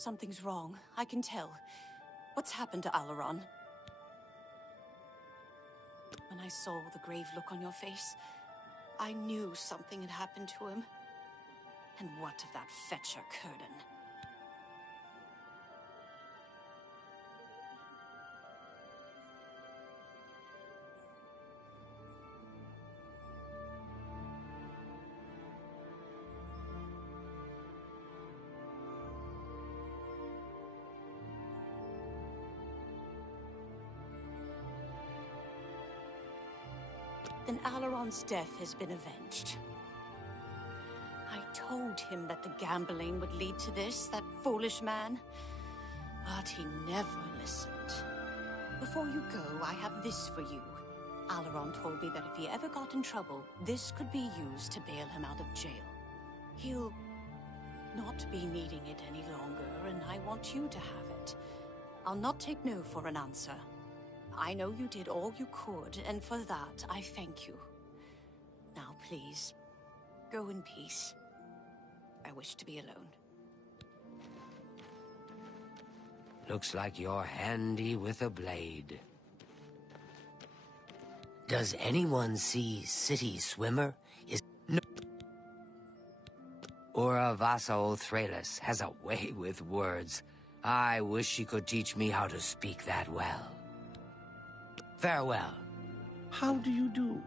Something's wrong. I can tell. What's happened to Alaron? When I saw the grave look on your face, I knew something had happened to him. And what of that fetcher, Curdan? Then Alaron's death has been avenged. I told him that the gambling would lead to this, that foolish man. But he never listened. Before you go, I have this for you. Alaron told me that if he ever got in trouble, this could be used to bail him out of jail. He'll not be needing it any longer, and I want you to have it. I'll not take no for an answer. I know you did all you could, and for that, I thank you. Now, please, go in peace. I wish to be alone. Looks like you're handy with a blade. Does anyone see City Swimmer? No. Ura Vasa Othralis has a way with words. I wish she could teach me how to speak that well. Farewell. How do you do?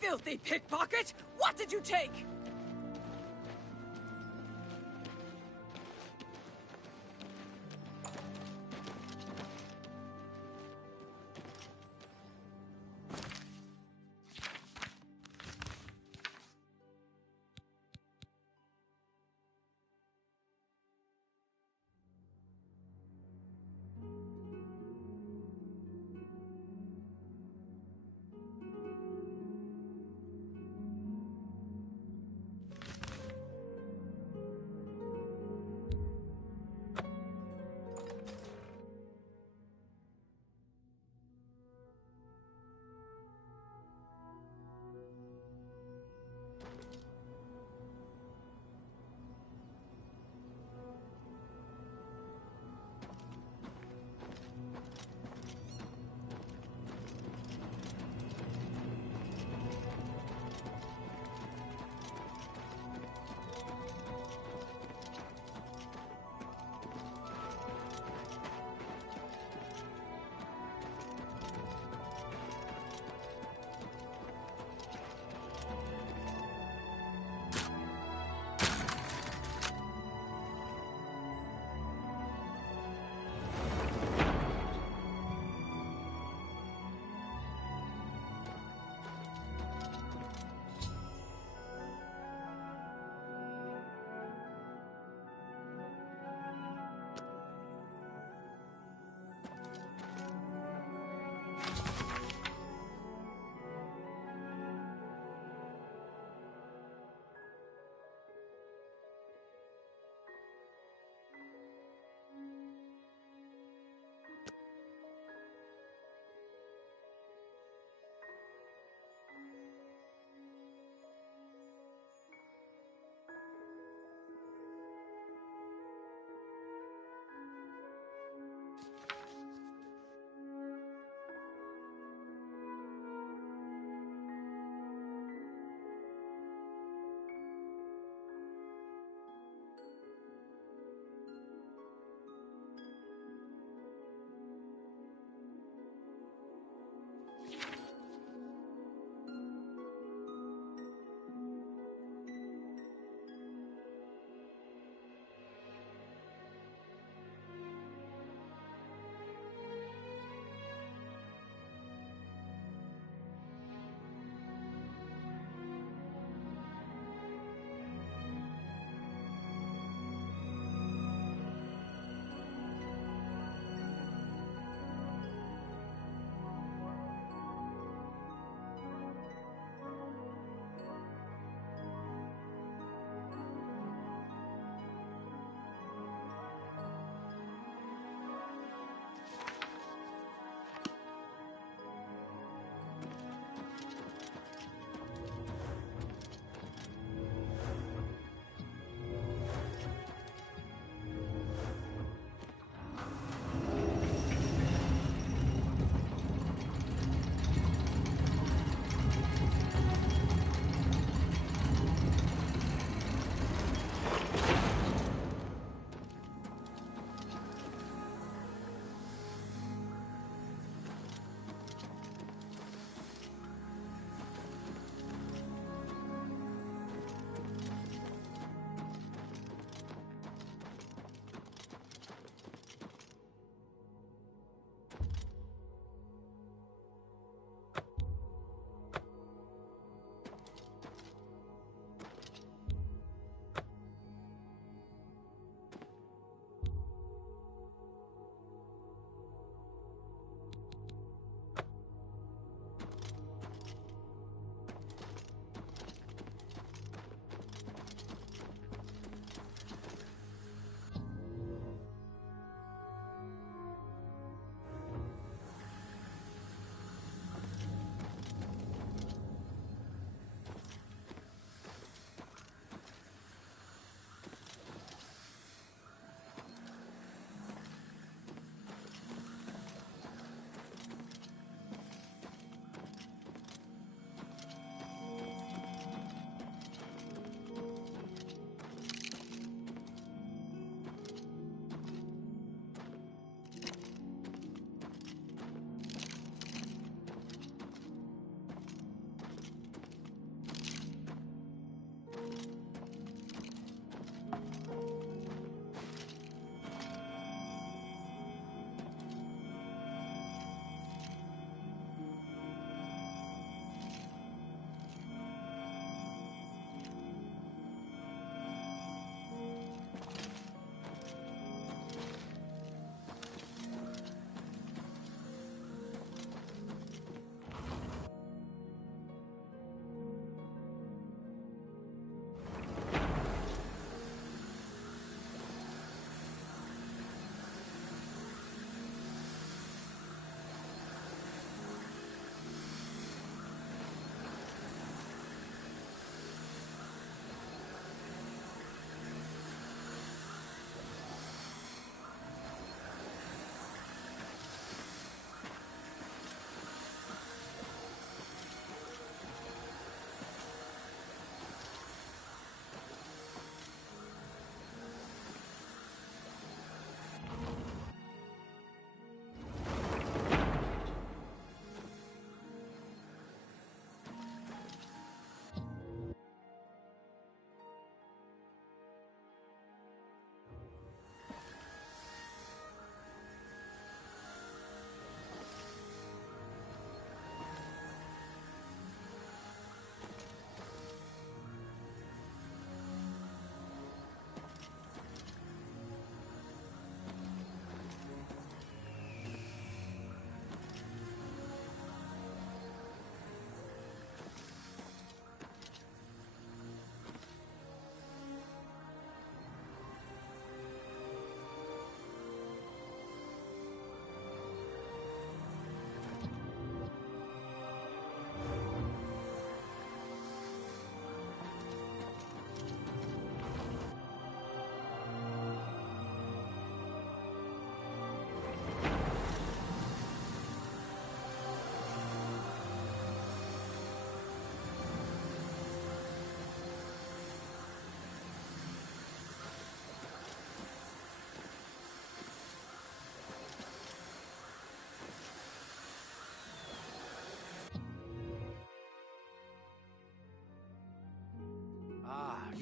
Filthy pickpocket! What did you take?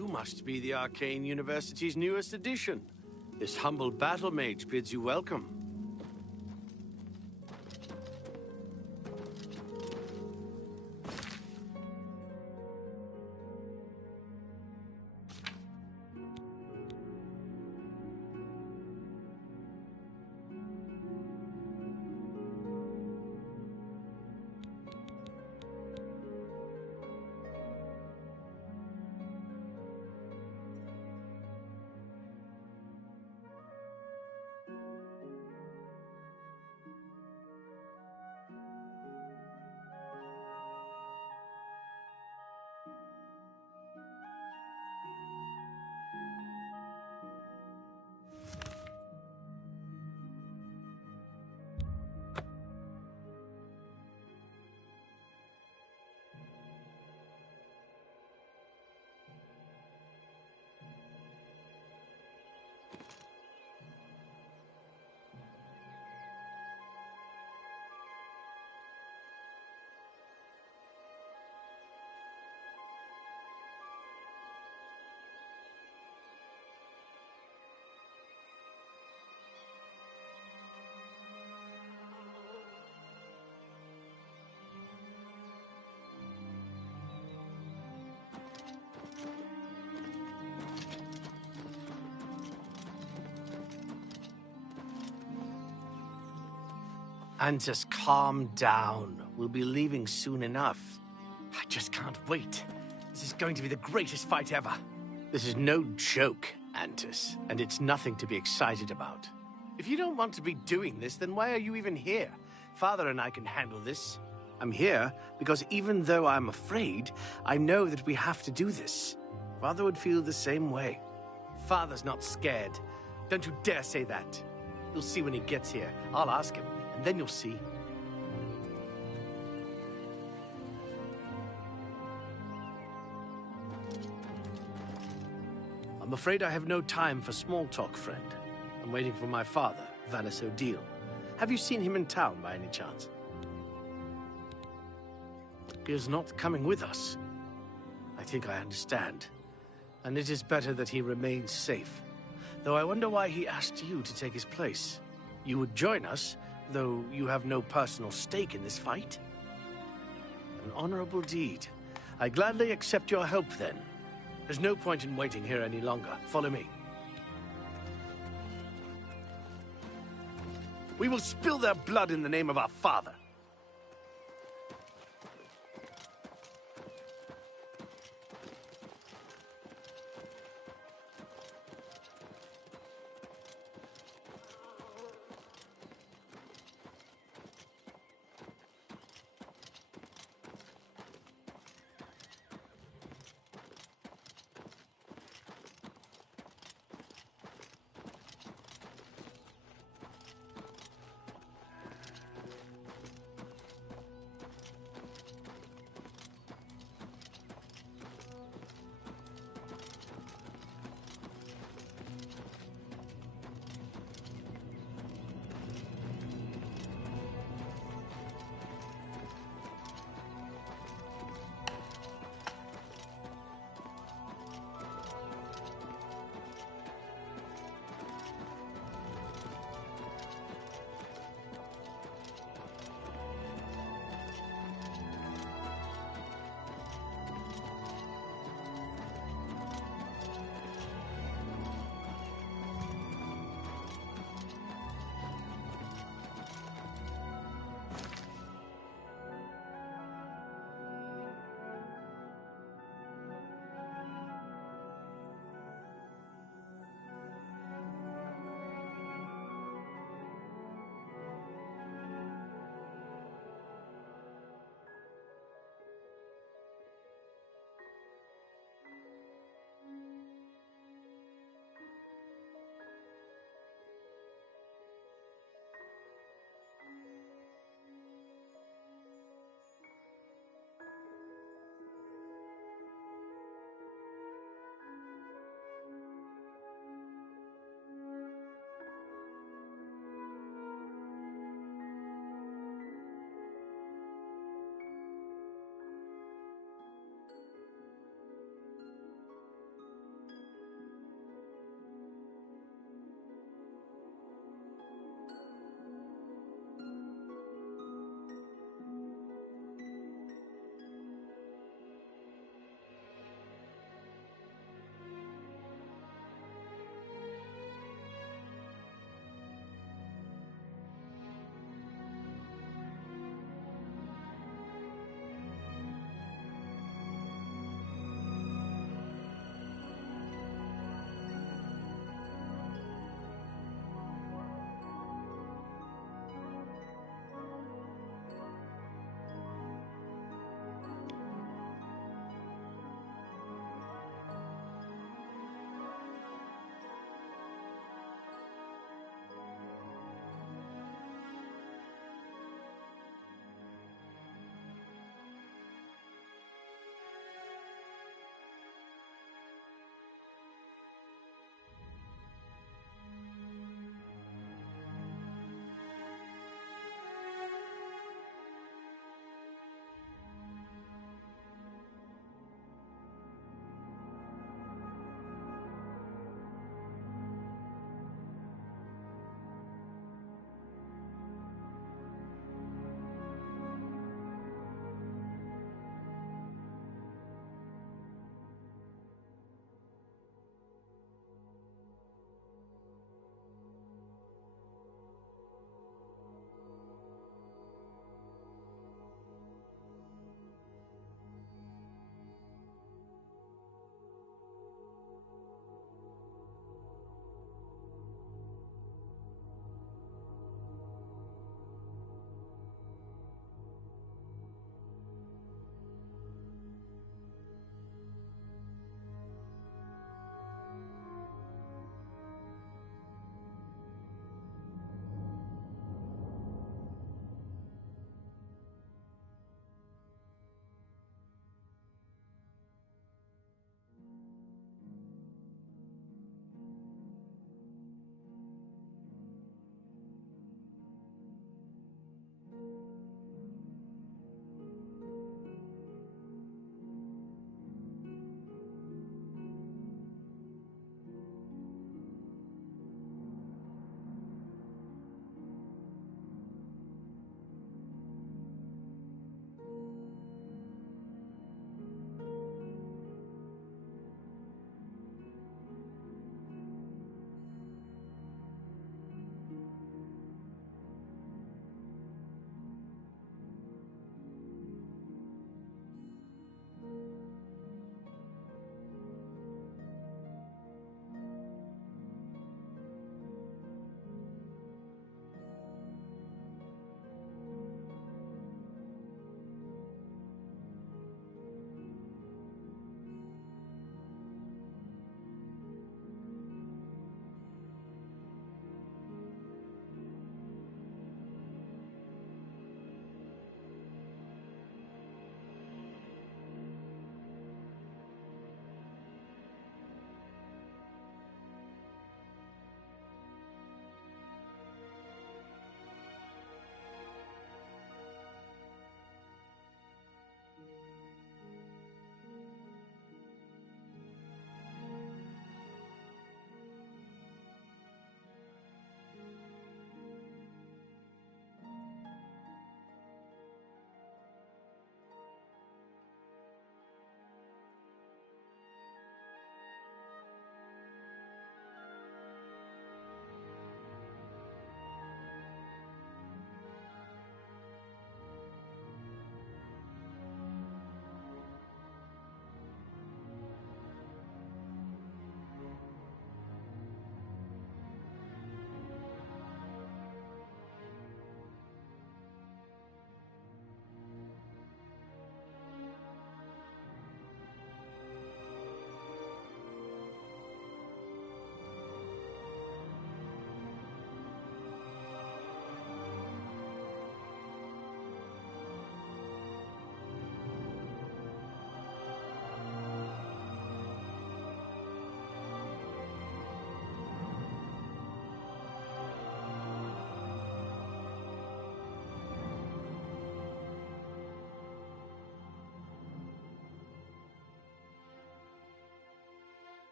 You must be the Arcane University's newest addition. This humble battle mage bids you welcome. And just calm down. We'll be leaving soon enough. I just can't wait. This is going to be the greatest fight ever. This is no joke, Antus, and it's nothing to be excited about. If you don't want to be doing this, then why are you even here? Father and I can handle this. I'm here because even though I'm afraid, I know that we have to do this. Father would feel the same way. Father's not scared. Don't you dare say that. You'll see when he gets here. I'll ask him. And then you'll see. I'm afraid I have no time for small talk, friend. I'm waiting for my father, Valis O'Deal. Have you seen him in town by any chance? He is not coming with us. I think I understand. And it is better that he remains safe. Though I wonder why he asked you to take his place. You would join us, though you have no personal stake in this fight? An honorable deed. I gladly accept your help, then. There's no point in waiting here any longer. Follow me. We will spill their blood in the name of our father.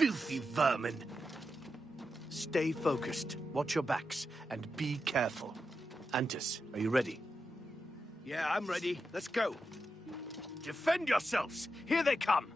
filthy vermin! Stay focused, watch your backs, and be careful. Antus, are you ready? Yeah, I'm ready. Let's go. Defend yourselves! Here they come!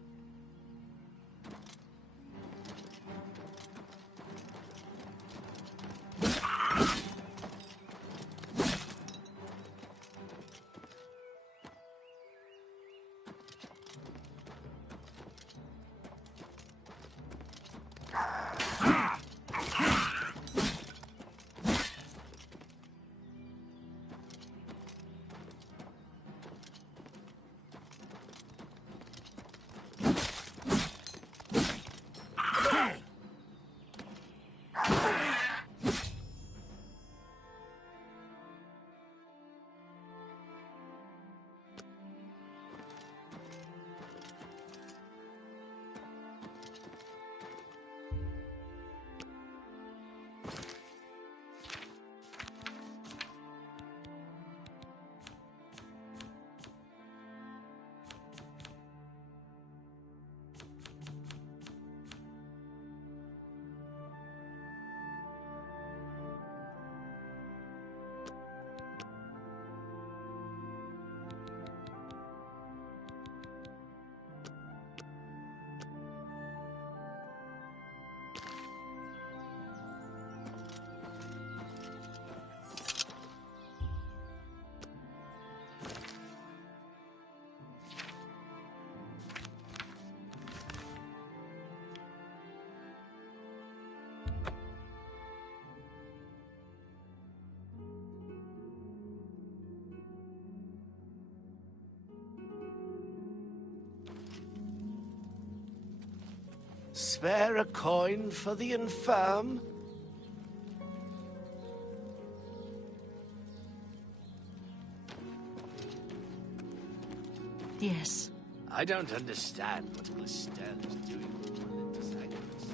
Spare a coin for the infirm? Yes. I don't understand what Glistel is doing with my disciples.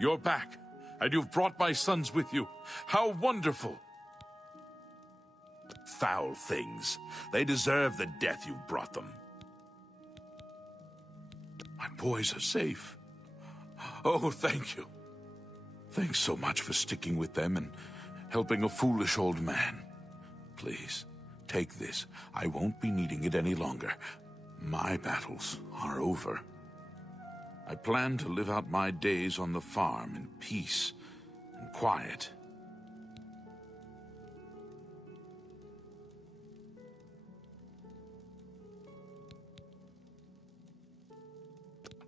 You're back, and you've brought my sons with you. How wonderful! Foul things. They deserve the death you've brought them. My boys are safe. Oh, thank you. Thanks so much for sticking with them and helping a foolish old man. Please, take this. I won't be needing it any longer. My battles are over. I plan to live out my days on the farm in peace and quiet.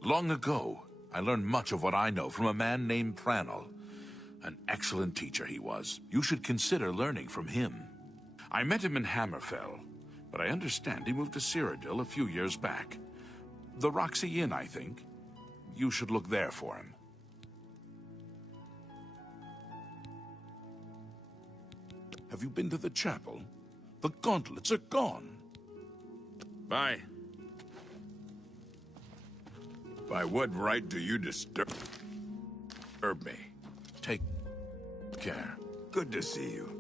Long ago, I learned much of what I know from a man named Pranal. An excellent teacher he was. You should consider learning from him. I met him in Hammerfell, but I understand he moved to Cyrodiil a few years back. The Roxy Inn, I think. You should look there for him. Have you been to the chapel? The gauntlets are gone. By what right do you disturb me? Take care. Good to see you.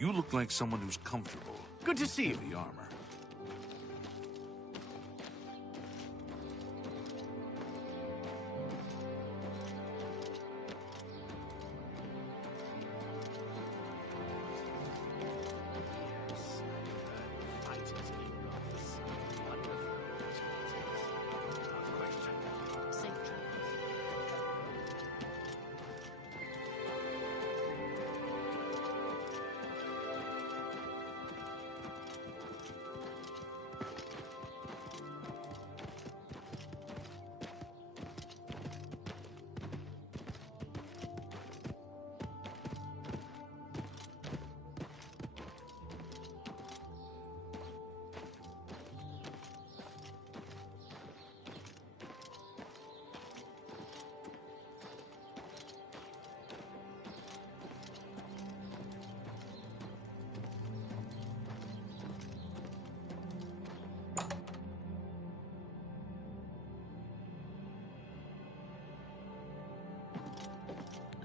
You look like someone who's comfortable Good to see you. in the armor. Safe travels.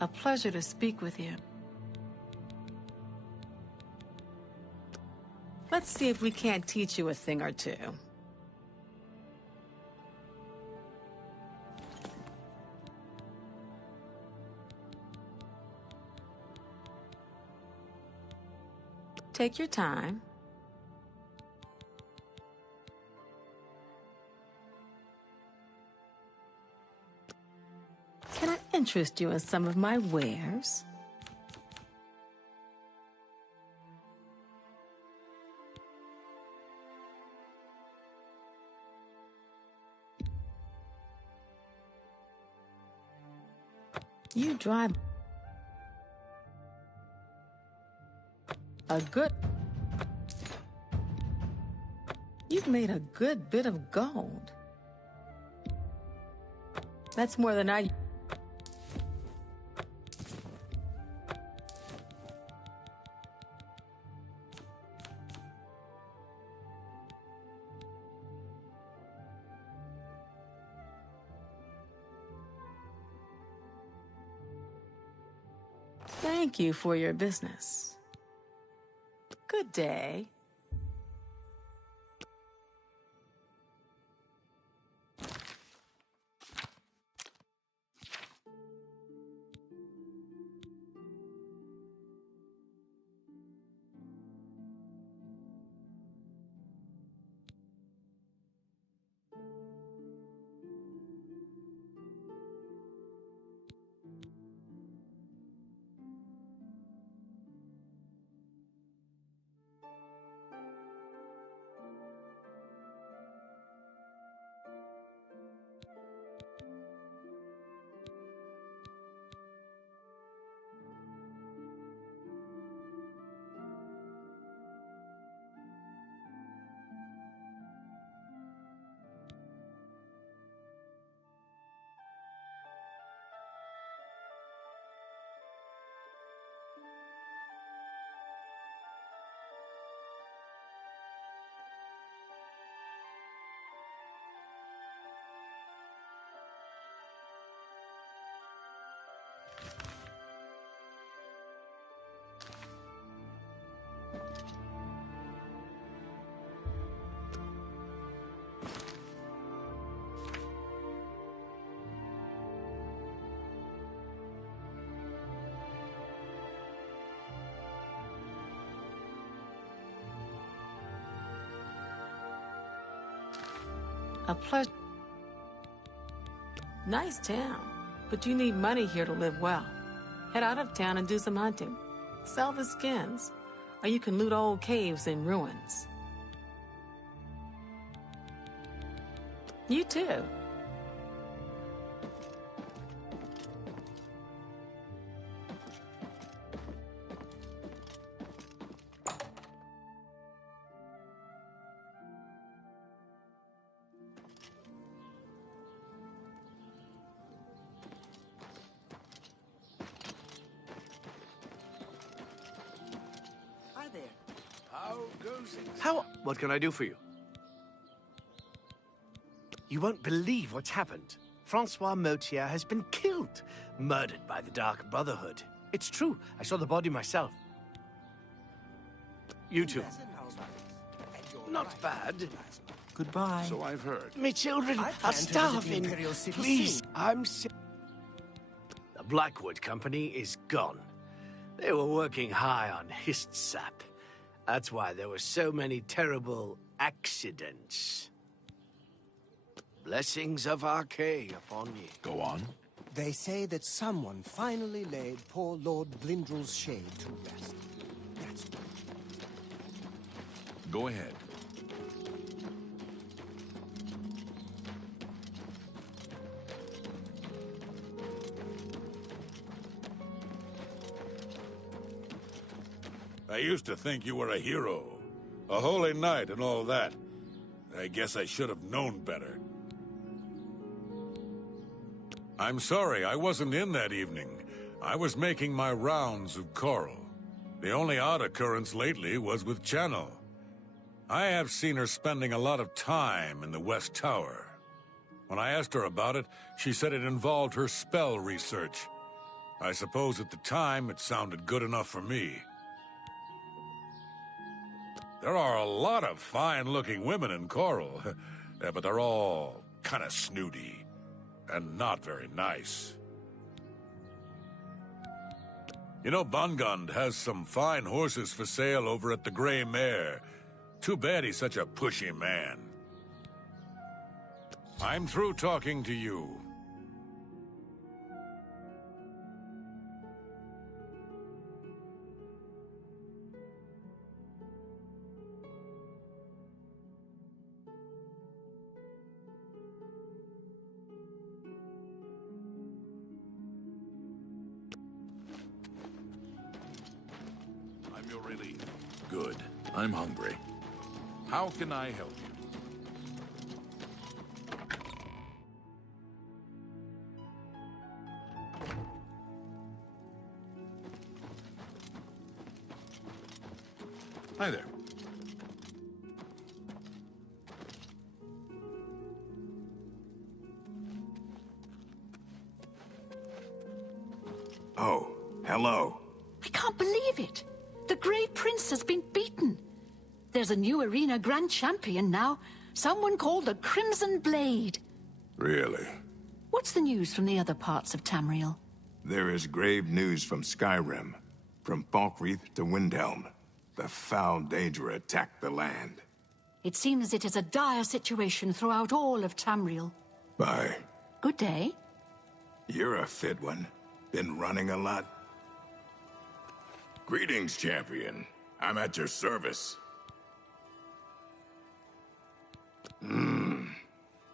A pleasure to speak with you. Let's see if we can't teach you a thing or two. Take your time. Can I interest you in some of my wares? You drive a good... You've made a good bit of gold. That's more than I... Thank you for your business. Good day. A pleasure. Nice town, but you need money here to live well. Head out of town and do some hunting. Sell the skins, or you can loot old caves and ruins. You too. What can I do for you? You won't believe what's happened. Francois Motier has been killed, murdered by the Dark Brotherhood. It's true. I saw the body myself. You too. Not bad. Goodbye. So I've heard. Me children I are plan to visit the starving. Imperial City Please, soon. I'm sick. The Blackwood Company is gone. They were working high on hist sap. That's why there were so many terrible accidents. Blessings of Archay upon ye. Go on. They say that someone finally laid poor Lord Blindrel's shade to rest. That's Go ahead. I used to think you were a hero, a holy knight and all that. I guess I should have known better. I'm sorry, I wasn't in that evening. I was making my rounds of Coral. The only odd occurrence lately was with Channel. I have seen her spending a lot of time in the West Tower. When I asked her about it, she said it involved her spell research. I suppose at the time it sounded good enough for me. There are a lot of fine-looking women in Coral, but they're all kind of snooty and not very nice. You know, Bungund has some fine horses for sale over at the Grey Mare. Too bad he's such a pushy man. I'm through talking to you. I'm your relief. Good. I'm hungry. How can I help you? Hi there. Oh, hello. I can't believe it. The Grey Prince has been beaten. There's a new arena grand champion now. Someone called the Crimson Blade. Really? What's the news from the other parts of Tamriel? There is grave news from Skyrim. From Falkreath to Windhelm. The foul Daedra attacked the land. It seems it is a dire situation throughout all of Tamriel. Bye. Good day. You're a fit one. Been running a lot? Greetings, champion. I'm at your service.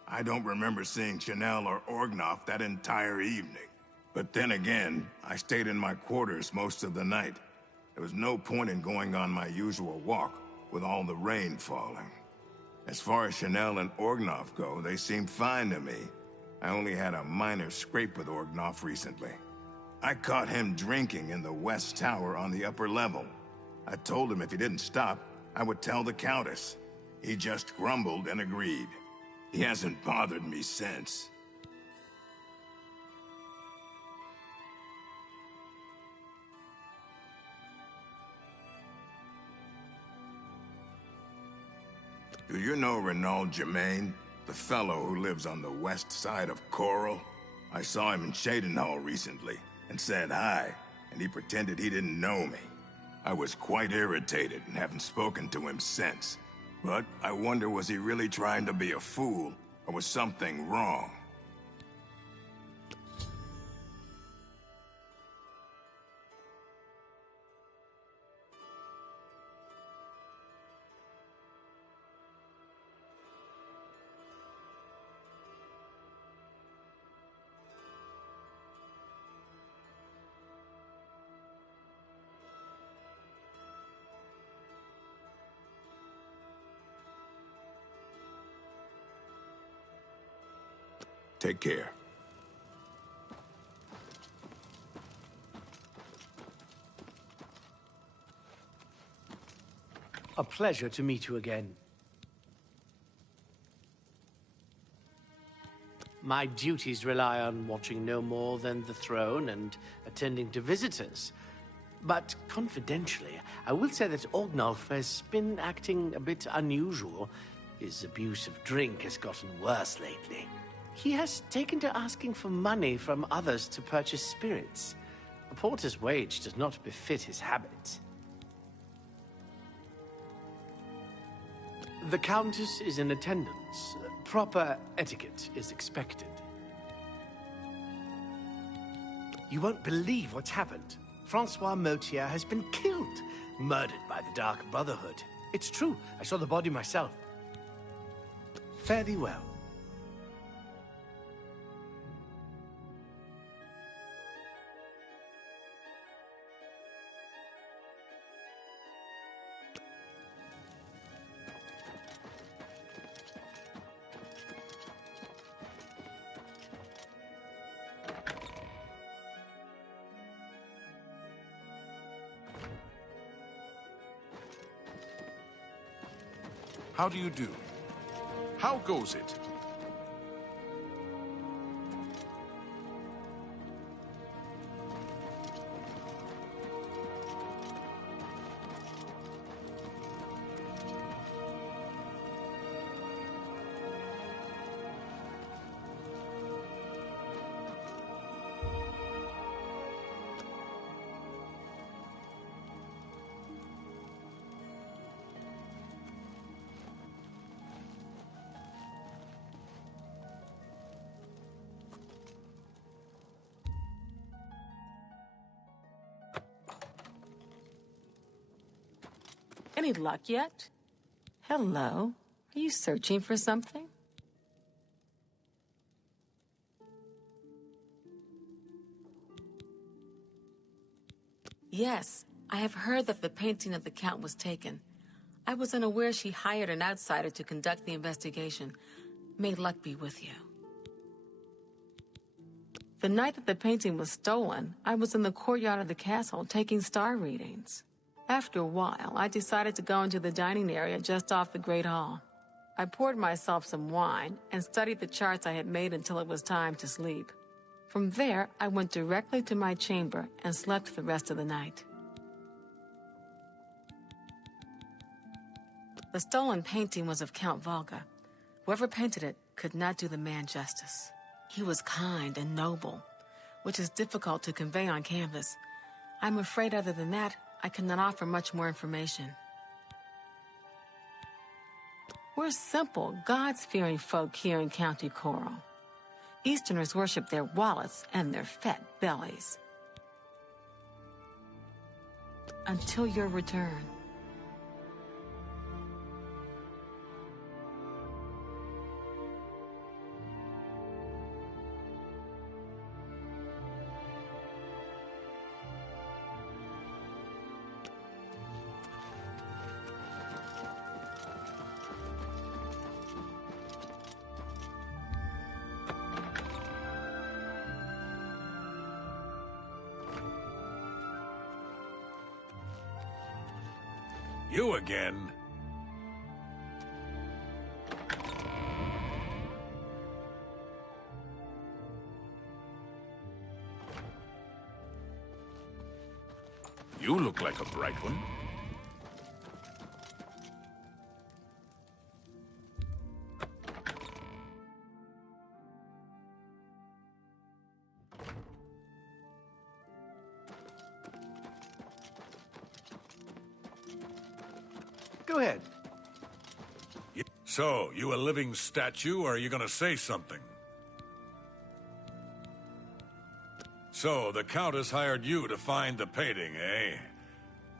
I don't remember seeing Chanel or Orgnoff that entire evening. But then again, I stayed in my quarters most of the night. There was no point in going on my usual walk with all the rain falling. As far as Chanel and Orgnoff go, they seem fine to me. I only had a minor scrape with Orgnoff recently. I caught him drinking in the West Tower on the upper level. I told him if he didn't stop, I would tell the Countess. He just grumbled and agreed. He hasn't bothered me since. Do you know Renaud Germain, the fellow who lives on the west side of Coral? I saw him in Shadenhall recently and said hi, and he pretended he didn't know me. I was quite irritated and haven't spoken to him since. But I wonder, was he really trying to be a fool, or was something wrong? Take care. A pleasure to meet you again. My duties rely on watching no more than the throne and attending to visitors. But confidentially, I will say that Ognolf has been acting a bit unusual. His abuse of drink has gotten worse lately. He has taken to asking for money from others to purchase spirits. A porter's wage does not befit his habits. The Countess is in attendance. Proper etiquette is expected. You won't believe what's happened. Francois Motier has been killed, murdered by the Dark Brotherhood. It's true, I saw the body myself. Fare thee well. How do you do? How goes it? Any luck yet? Hello? Are you searching for something? Yes, I have heard that the painting of the Count was taken. I was unaware she hired an outsider to conduct the investigation. May luck be with you. The night that the painting was stolen, I was in the courtyard of the castle taking star readings. After a while, I decided to go into the dining area just off the Great Hall. I poured myself some wine and studied the charts I had made until it was time to sleep. From there, I went directly to my chamber and slept the rest of the night. The stolen painting was of Count Volga. Whoever painted it could not do the man justice. He was kind and noble, which is difficult to convey on canvas. I'm afraid other than that, I cannot offer much more information. We're simple, God-fearing folk here in County Coral. Easterners worship their wallets and their fat bellies. Until your return. You again? You look like a bright one. Go ahead. So, you a living statue, or are you gonna say something? So, the Countess hired you to find the painting, eh?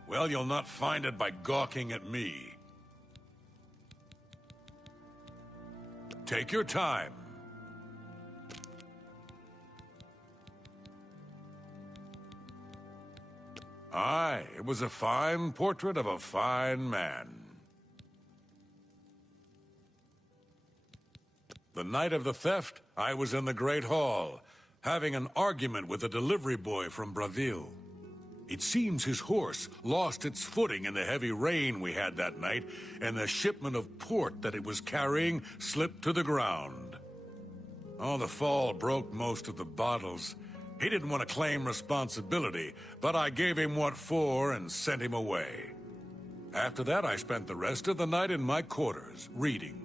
Well, you'll not find it by gawking at me. Take your time. Aye, it was a fine portrait of a fine man. The night of the theft, I was in the Great Hall, having an argument with a delivery boy from Braville. It seems his horse lost its footing in the heavy rain we had that night, and the shipment of port that it was carrying slipped to the ground. Oh, the fall broke most of the bottles. He didn't want to claim responsibility, but I gave him what for and sent him away. After that, I spent the rest of the night in my quarters, reading.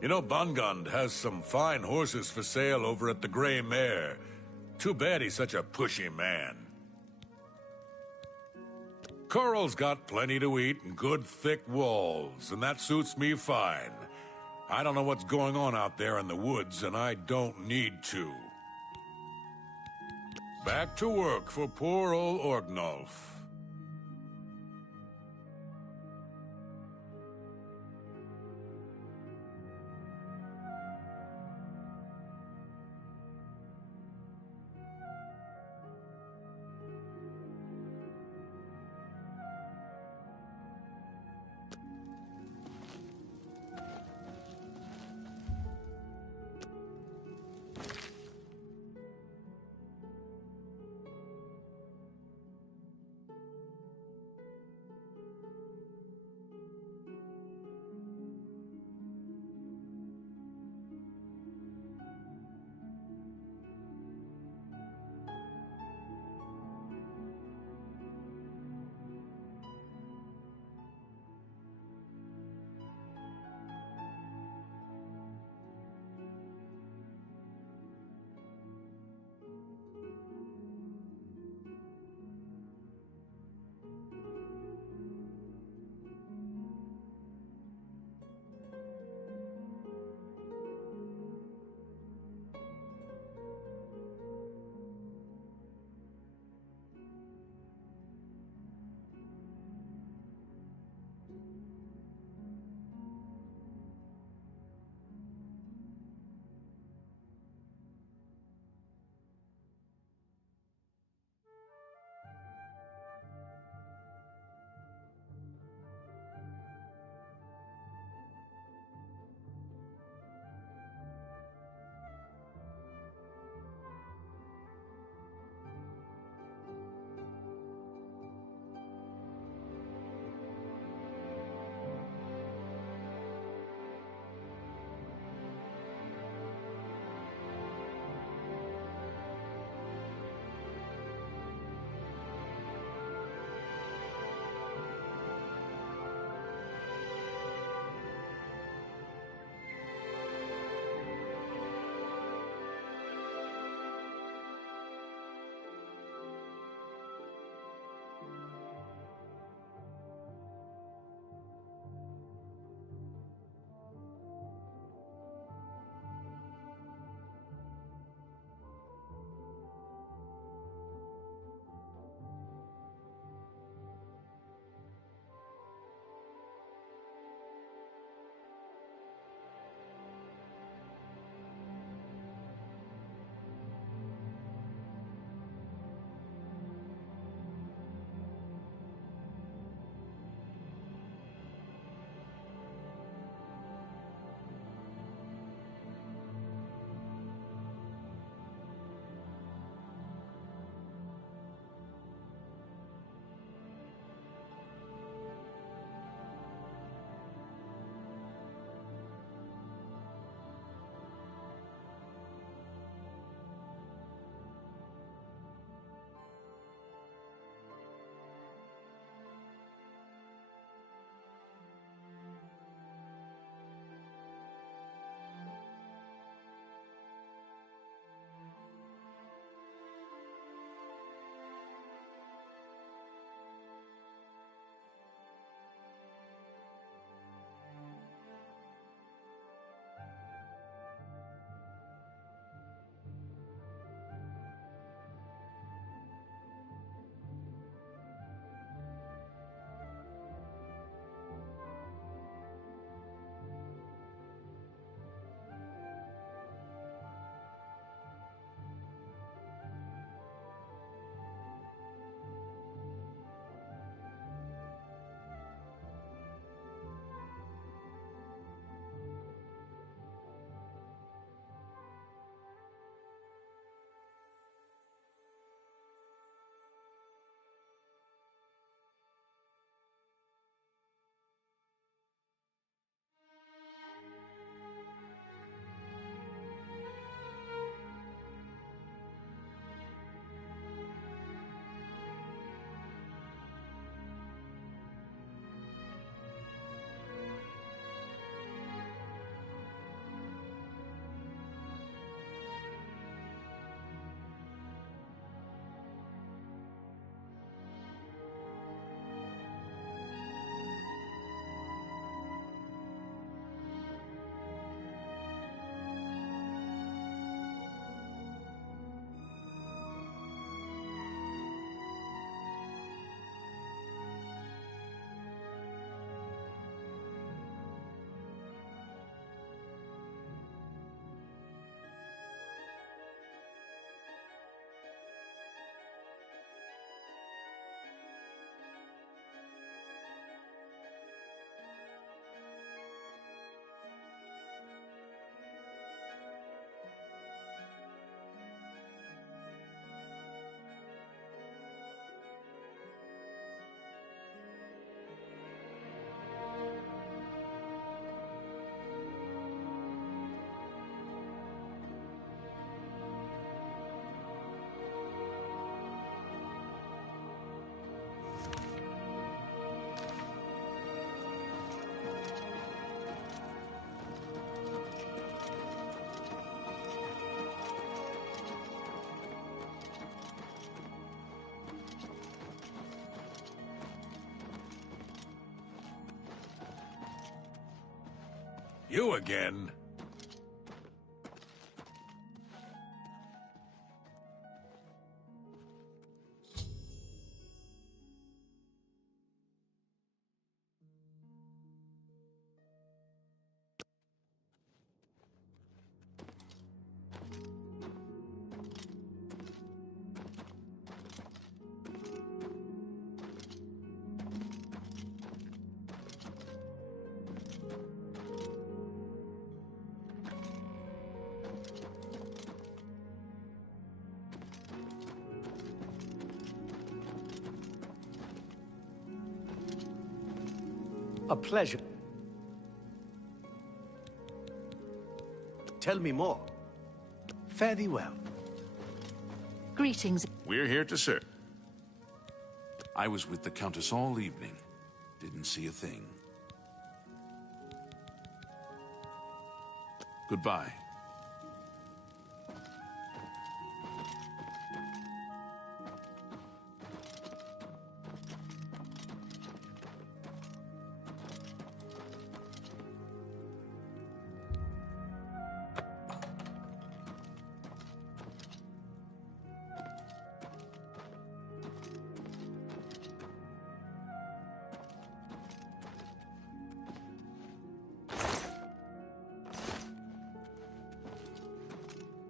You know, Bangand has some fine horses for sale over at the Grey Mare. Too bad he's such a pushy man. Coral's got plenty to eat and good thick walls, and that suits me fine. I don't know what's going on out there in the woods, and I don't need to. Back to work for poor old Orgnolf. You again? A pleasure. Tell me more. Fare thee well. Greetings. We're here to serve. I was with the Countess all evening. Didn't see a thing. Goodbye.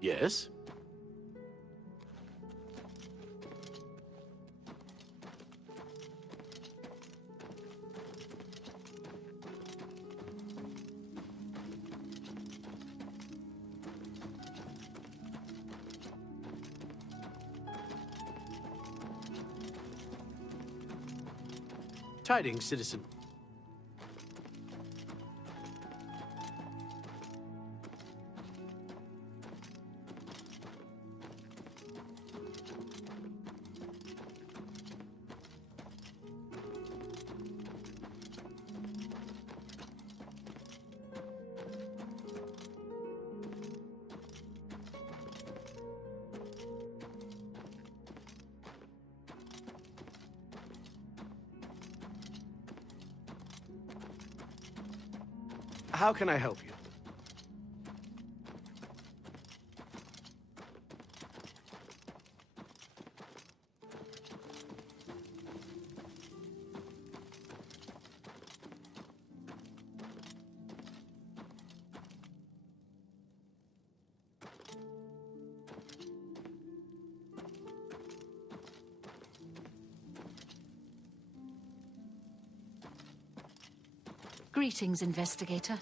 Yes? Tidings, citizen. How can I help you? Greetings, investigator.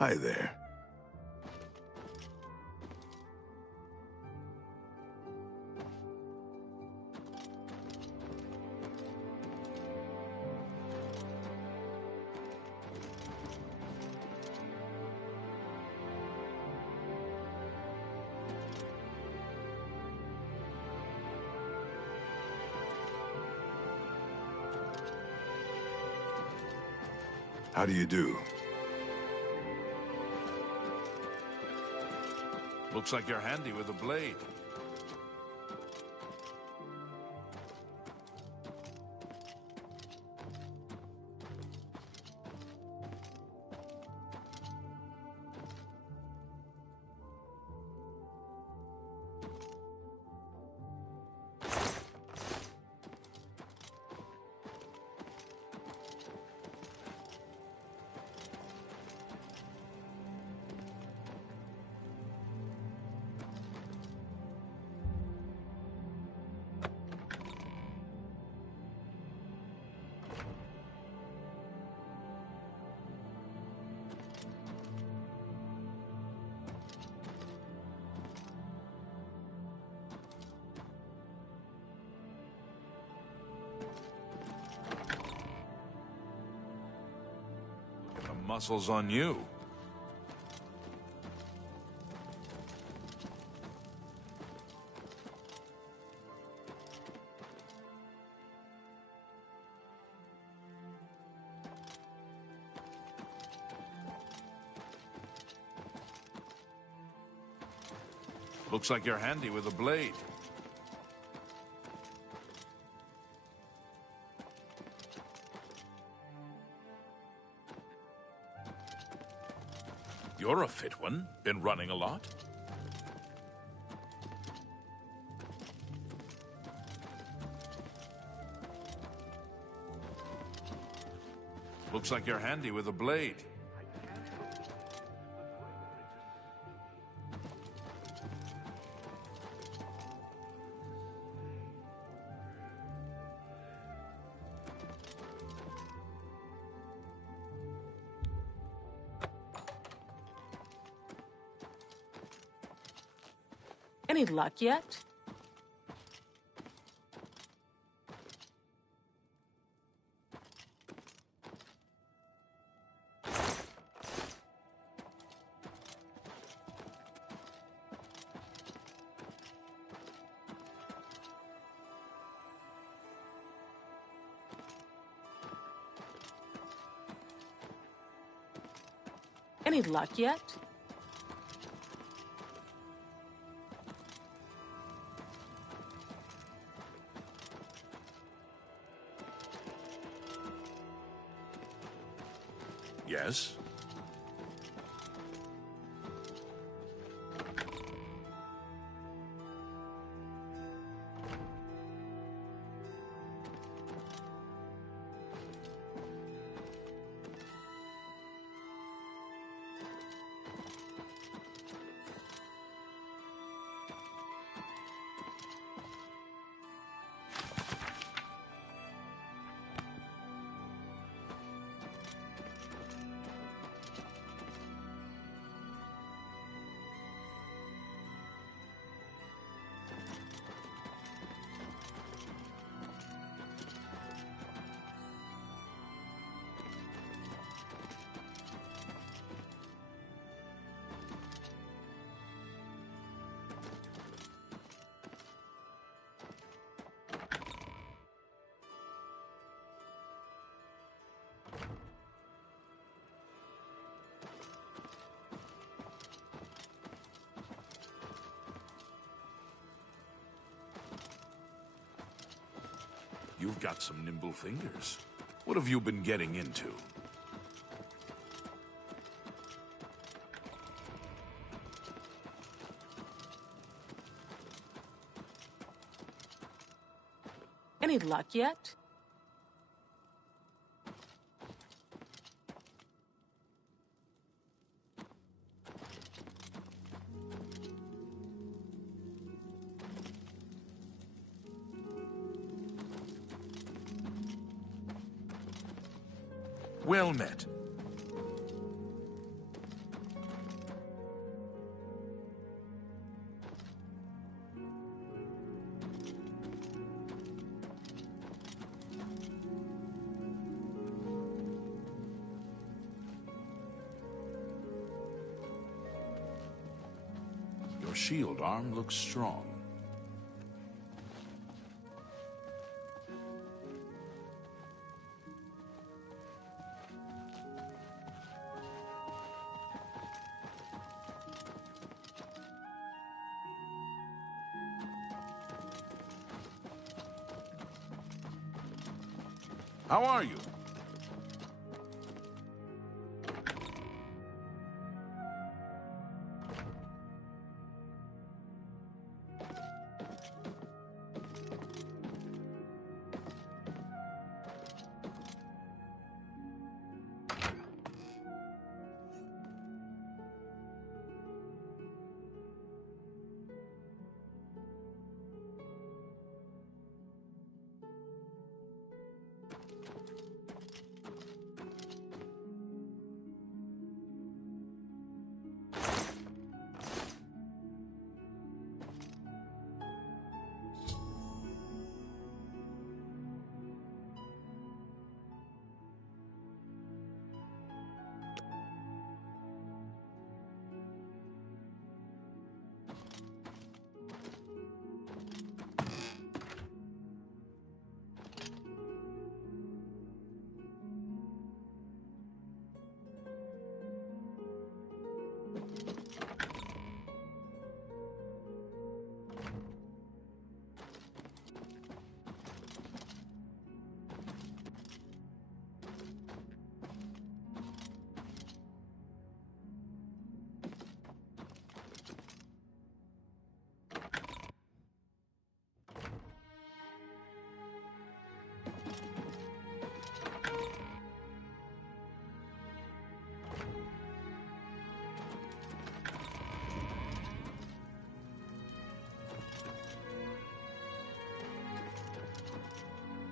Hi there. How do you do? Looks like you're handy with a blade. Muscles on you. Looks like you're handy with a blade. You're a fit one. Been running a lot? Looks like you're handy with a blade. Any luck yet? Any luck yet? Yes? You've got some nimble fingers. What have you been getting into? Any luck yet? Well met. Your shield arm looks strong. How are you?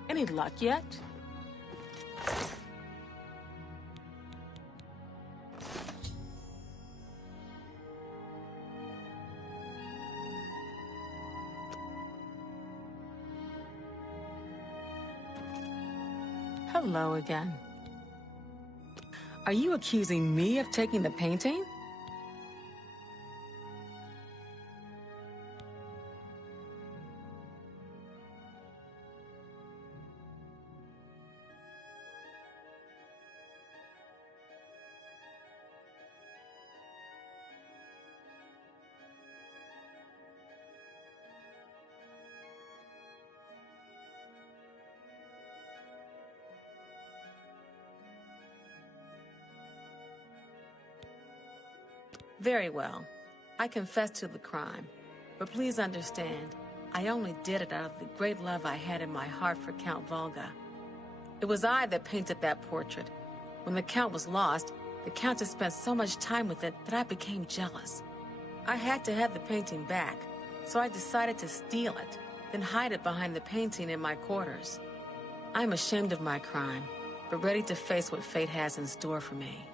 Any luck yet? Hello again. Are you accusing me of taking the painting? Very well. I confess to the crime. But please understand, I only did it out of the great love I had in my heart for Count Volga. It was I that painted that portrait. When the Count was lost, the Countess spent so much time with it that I became jealous. I had to have the painting back, so I decided to steal it, then hide it behind the painting in my quarters. I'm ashamed of my crime, but ready to face what fate has in store for me.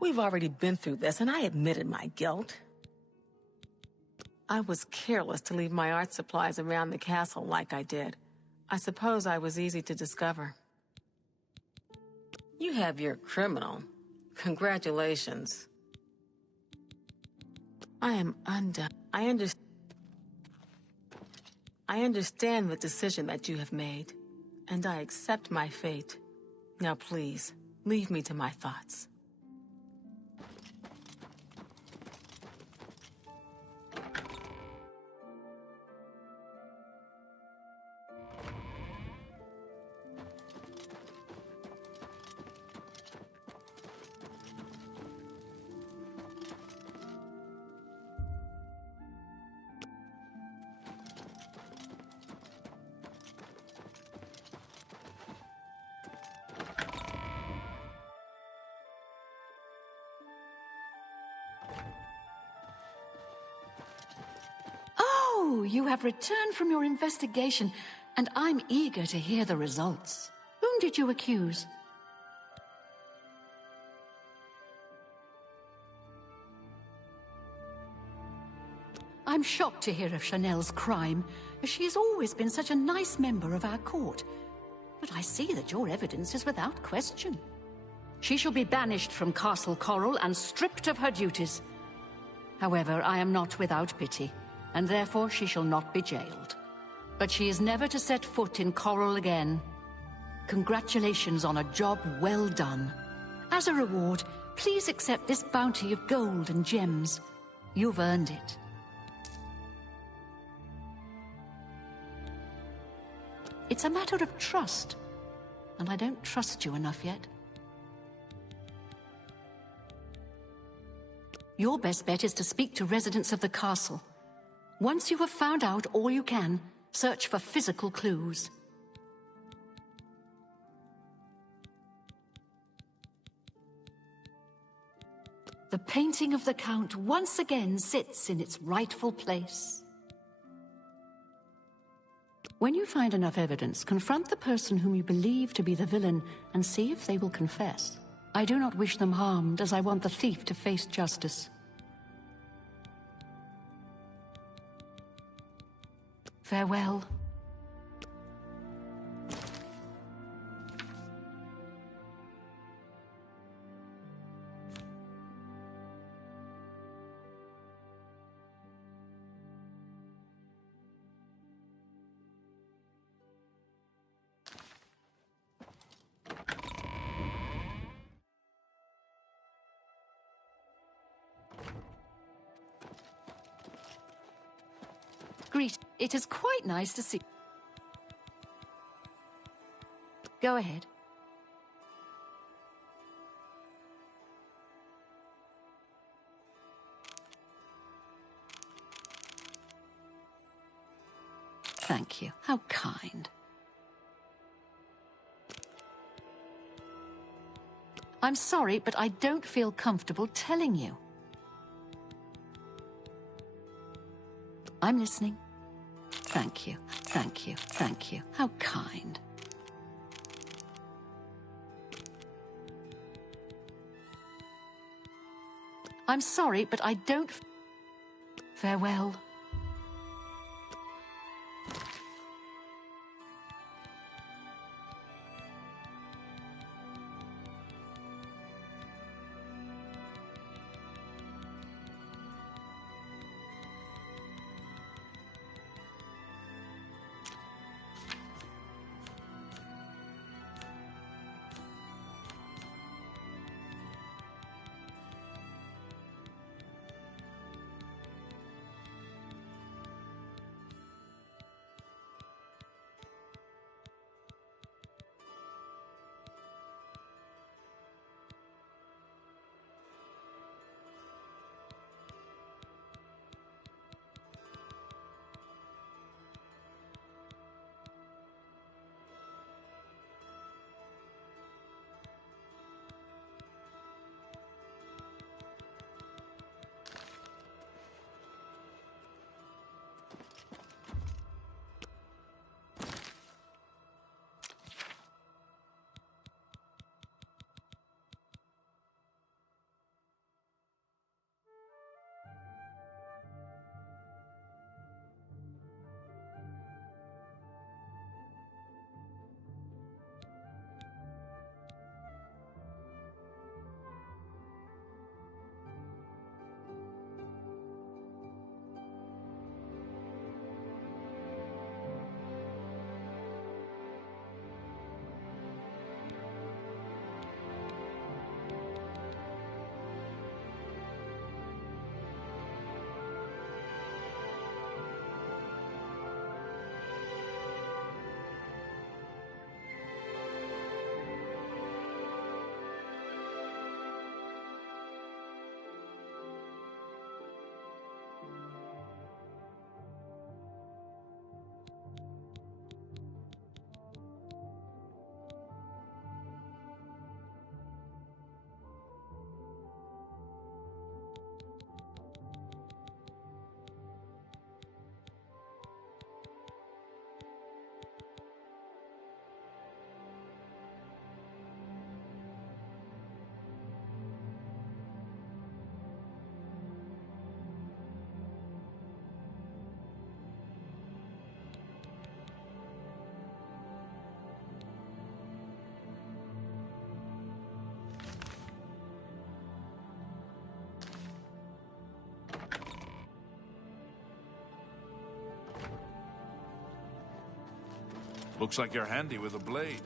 We've already been through this, and I admitted my guilt. I was careless to leave my art supplies around the castle like I did. I suppose I was easy to discover. You have your criminal. Congratulations. I am undone. I understand the decision that you have made, and I accept my fate. Now please, leave me to my thoughts. Oh, you have returned from your investigation, and I'm eager to hear the results. Whom did you accuse? I'm shocked to hear of Chanel's crime. She has always been such a nice member of our court. But I see that your evidence is without question. She shall be banished from Castle Coral and stripped of her duties. However, I am not without pity, and therefore she shall not be jailed. But she is never to set foot in Coral again. Congratulations on a job well done. As a reward, please accept this bounty of gold and gems. You've earned it. It's a matter of trust, and I don't trust you enough yet. Your best bet is to speak to residents of the castle. Once you have found out all you can, search for physical clues. The painting of the Count once again sits in its rightful place. When you find enough evidence, confront the person whom you believe to be the villain and see if they will confess. I do not wish them harmed, as I want the thief to face justice. Farewell. Greet. It is quite nice to see. Go ahead. Thank you. How kind. I'm sorry, but I don't feel comfortable telling you. I'm listening. Thank you, thank you, thank you. How kind. I'm sorry, but I don't... Farewell. Looks like you're handy with a blade.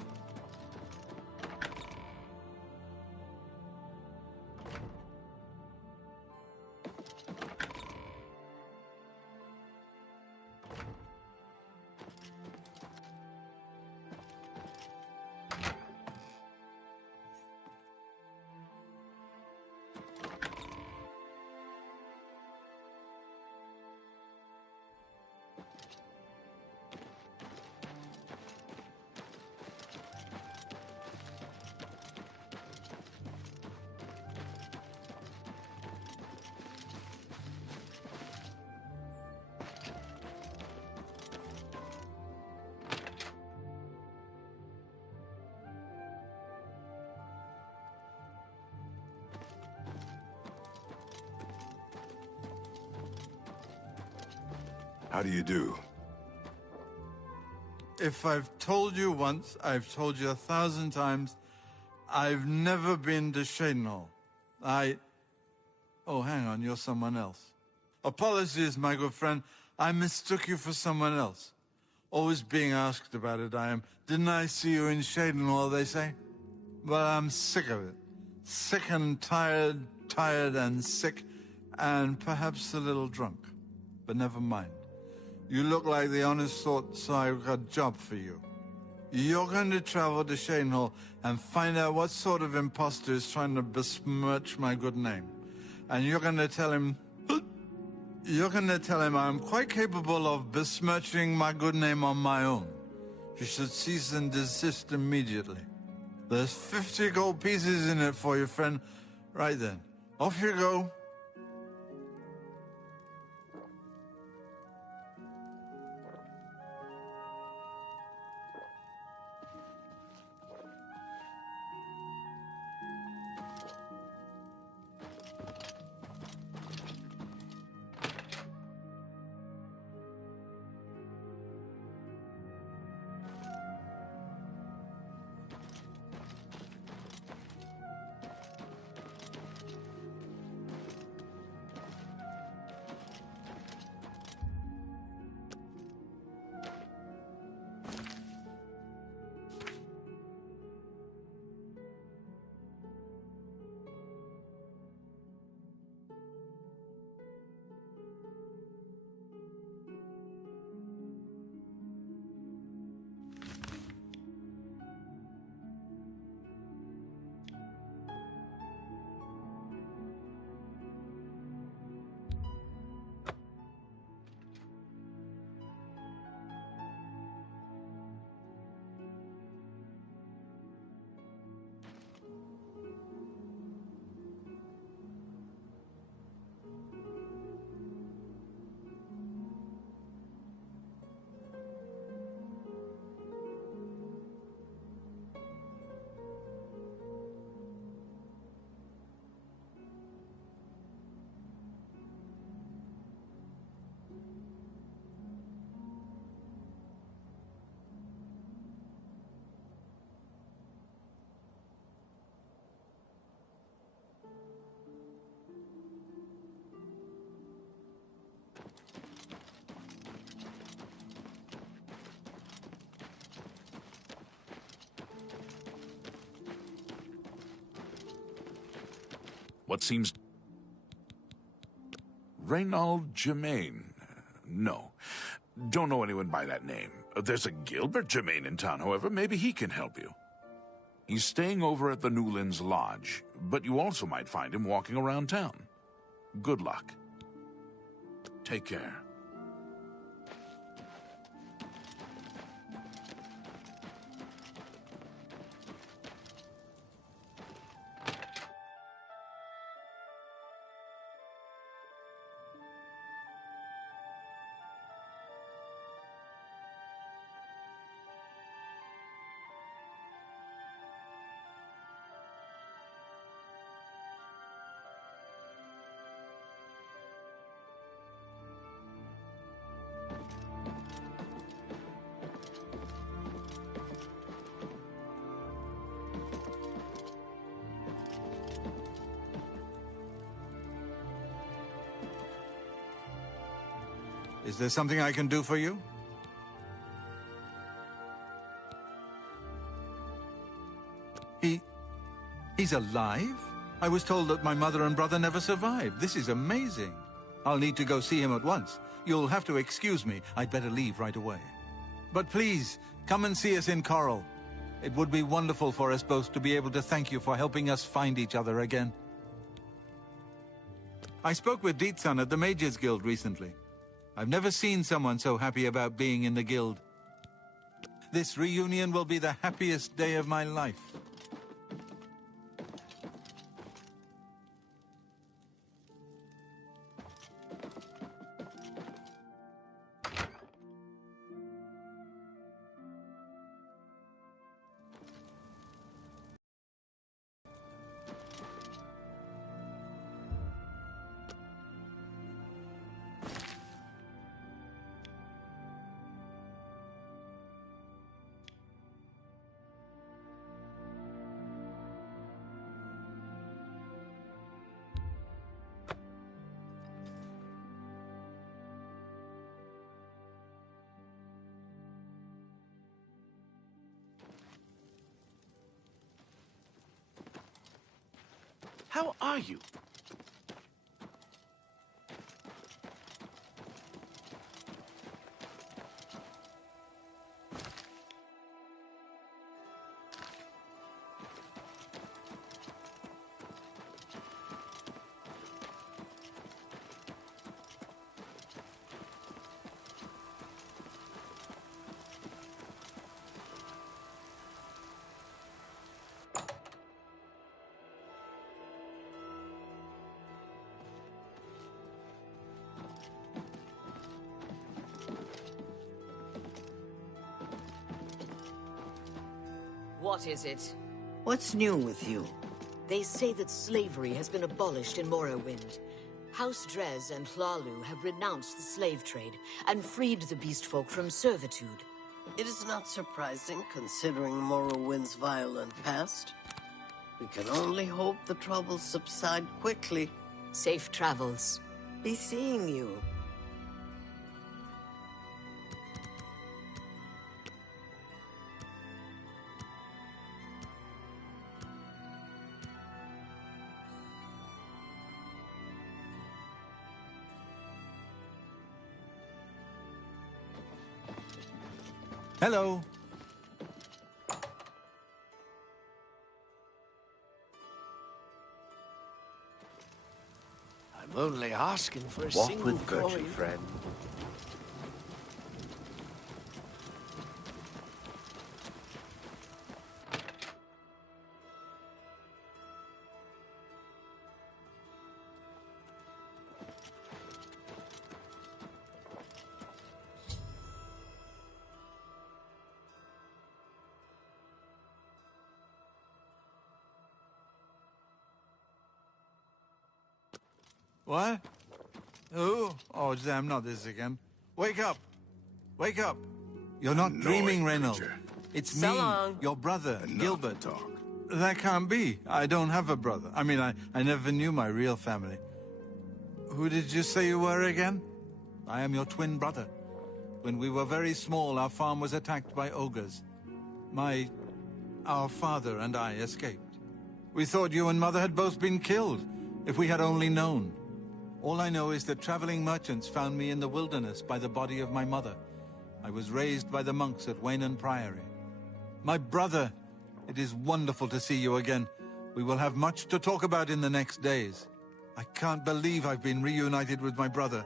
How do you do? If I've told you once, I've told you 1,000 times, I've never been to Shadenhall. Oh, hang on, you're someone else. Apologies, my good friend. I mistook you for someone else. Always being asked about it, I am. Didn't I see you in Shadenhall, they say? Well, I'm sick of it. Sick and tired, tired and sick, and perhaps a little drunk. But never mind. You look like the honest sort, so I've got a job for you. You're going to travel to Shadenhall and find out what sort of imposter is trying to besmirch my good name. And you're going to tell him... You're going to tell him I'm quite capable of besmirching my good name on my own. You should cease and desist immediately. There's 50 gold pieces in it for you, friend. Right then. Off you go. What seems... Reynald Germain? No. Don't know anyone by that name. There's a Gilbert Germain in town, however. Maybe he can help you. He's staying over at the Newlands Lodge, but you also might find him walking around town. Good luck. Take care. Is there something I can do for you? He's alive? I was told that my mother and brother never survived. This is amazing. I'll need to go see him at once. You'll have to excuse me. I'd better leave right away. But please, come and see us in Coral. It would be wonderful for us both to be able to thank you for helping us find each other again. I spoke with Dietsan at the Mages Guild recently. I've never seen someone so happy about being in the guild. This reunion will be the happiest day of my life. How are you? What is it? What's new with you? They say that slavery has been abolished in Morrowind. House Drez and Hlalu have renounced the slave trade and freed the beastfolk from servitude. It is not surprising, considering Morrowind's violent past. We can only hope the troubles subside quickly. Safe travels. Be seeing you. Hello. I'm only asking for a Walk single with virtue, coin. friend. What? Who? Oh, damn, not this again. Wake up! Wake up! You're not dreaming, Reynolds. It's me, your brother, Gilbert. Talk. That can't be. I don't have a brother. I mean, I never knew my real family. Who did you say you were again? I am your twin brother. When we were very small, our farm was attacked by ogres. Our father and I escaped. We thought you and Mother had both been killed, if we had only known. All I know is that traveling merchants found me in the wilderness by the body of my mother. I was raised by the monks at Waynon Priory. My brother, it is wonderful to see you again. We will have much to talk about in the next days. I can't believe I've been reunited with my brother.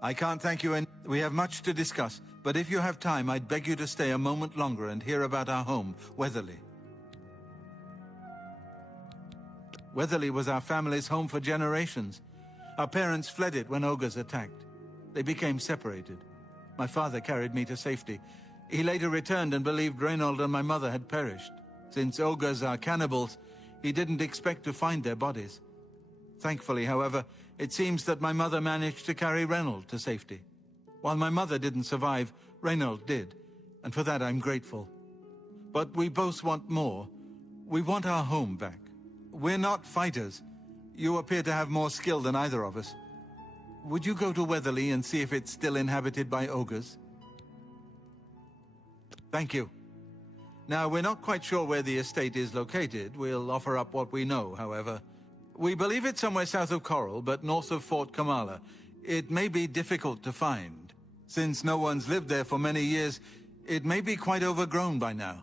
I can't thank you, and we have much to discuss. But if you have time, I'd beg you to stay a moment longer and hear about our home, Weatherly. Weatherly was our family's home for generations. Our parents fled it when ogres attacked. They became separated. My father carried me to safety. He later returned and believed Reynold and my mother had perished. Since ogres are cannibals, he didn't expect to find their bodies. Thankfully, however, it seems that my mother managed to carry Reynold to safety. While my mother didn't survive, Reynold did, and for that I'm grateful. But we both want more. We want our home back. We're not fighters. You appear to have more skill than either of us. would you go to Weatherly and see if it's still inhabited by ogres? Thank you. Now, we're not quite sure where the estate is located. We'll offer up what we know, however. We believe it's somewhere south of Coral, but north of Fort Kamala. It may be difficult to find. Since no one's lived there for many years, it may be quite overgrown by now.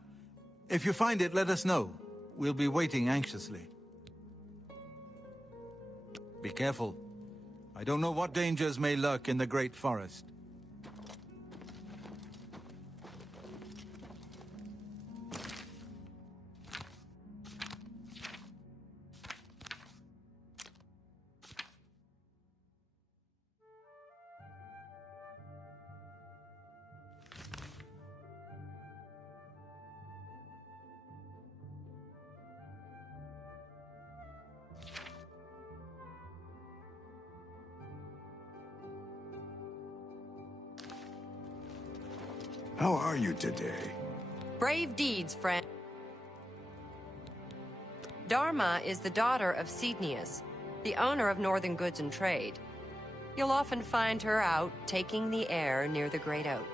If you find it, let us know. We'll be waiting anxiously. Be careful. I don't know what dangers may lurk in the Great Forest. How are you today? Brave deeds, friend. Dharma is the daughter of Cydnius, the owner of Northern Goods and Trade. You'll often find her out taking the air near the Great Oak.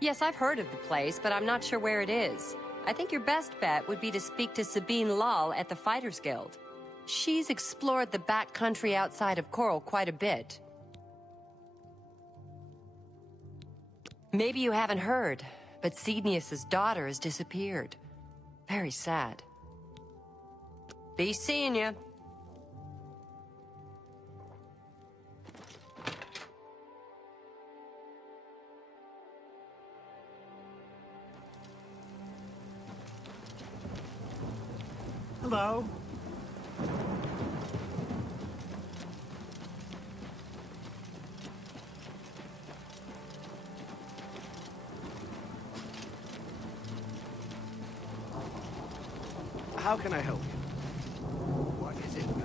Yes, I've heard of the place, but I'm not sure where it is. I think your best bet would be to speak to Sabine Lal at the Fighters Guild. She's explored the back country outside of Coral quite a bit. Maybe you haven't heard, but Cydnius' daughter has disappeared. Very sad. Be seeing ya. Hello. How can I help you? What is it now?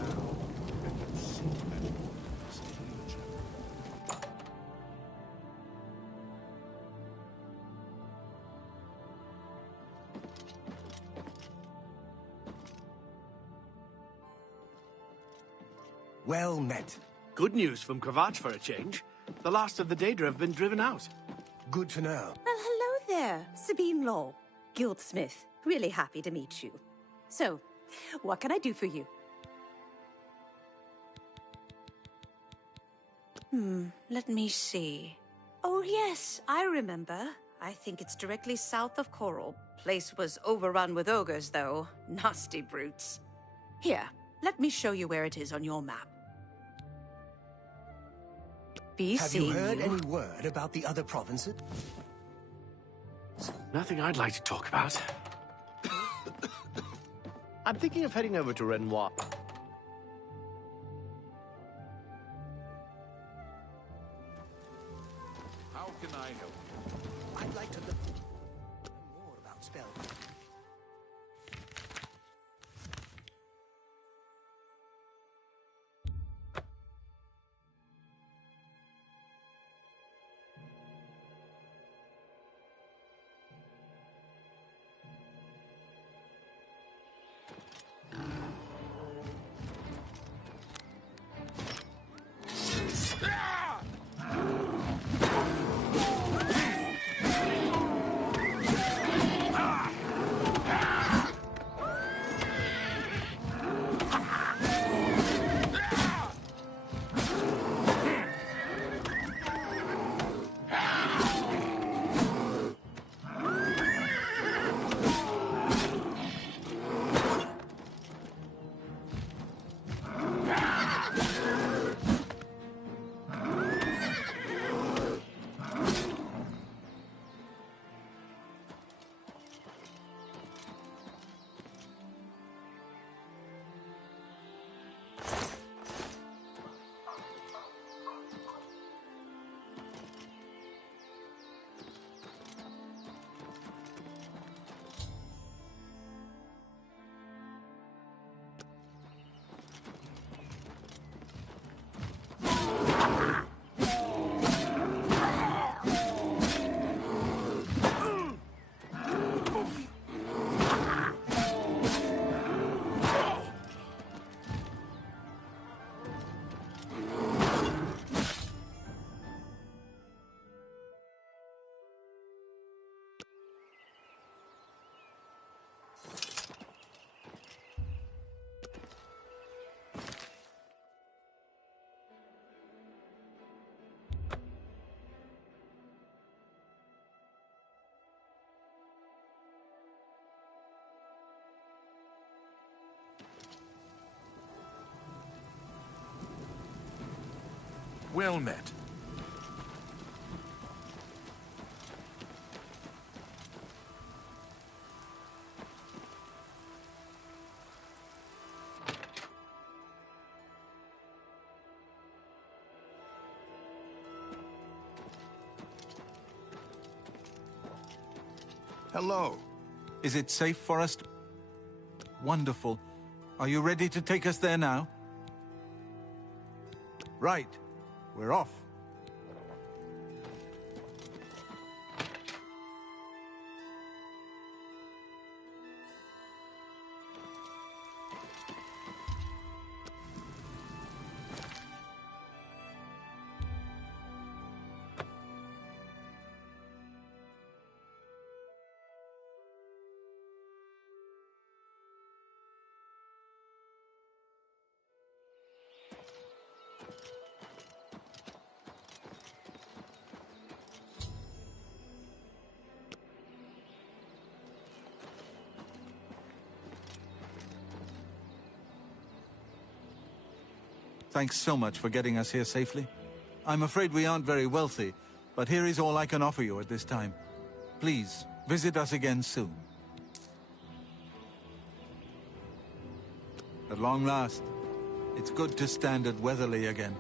Well met. Good news from Cravat for a change. The last of the Daedra have been driven out. Good to know. Well, hello there, Sabine Law, Guildsmith. Really happy to meet you. So, what can I do for you? Let me see. Oh, yes, I remember. I think it's directly south of Coral. Place was overrun with ogres, though. Nasty brutes. Here, let me show you where it is on your map. Have you heard any word about the other provinces? Nothing I'd like to talk about. I'm thinking of heading over to Renoir. How can I help you? I'd like to learn more about spell. well met. Hello. Is it safe for us to... Wonderful. Are you ready to take us there now? Right. We're off. Thanks so much for getting us here safely. I'm afraid we aren't very wealthy, but here is all I can offer you at this time. Please, visit us again soon. At long last, it's good to stand at Weatherly again.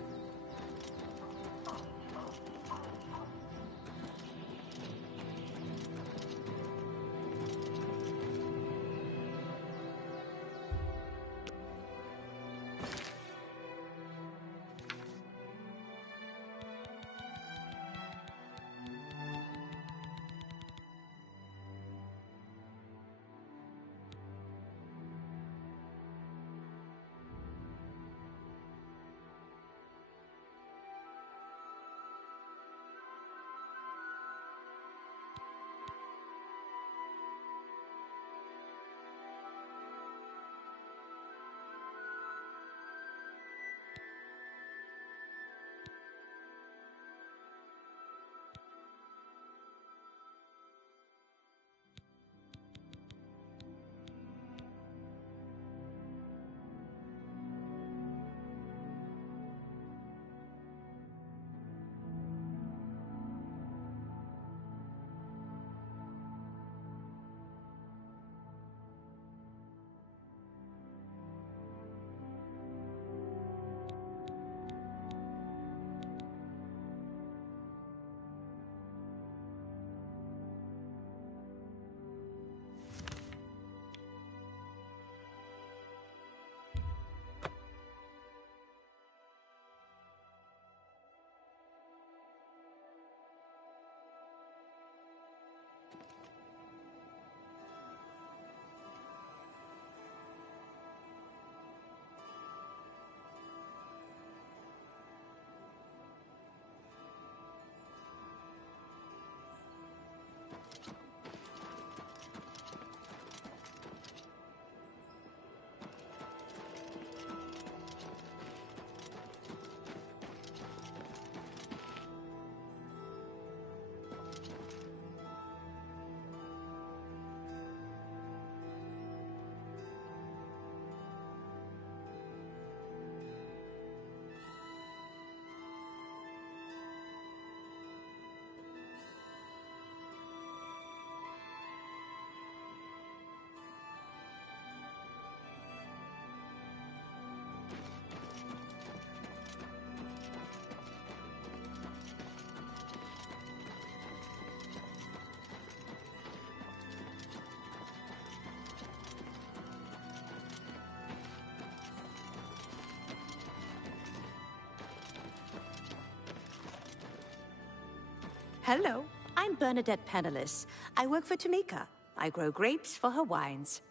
Hello, I'm Bernadette Penniless. I work for Tamika. I grow grapes for her wines.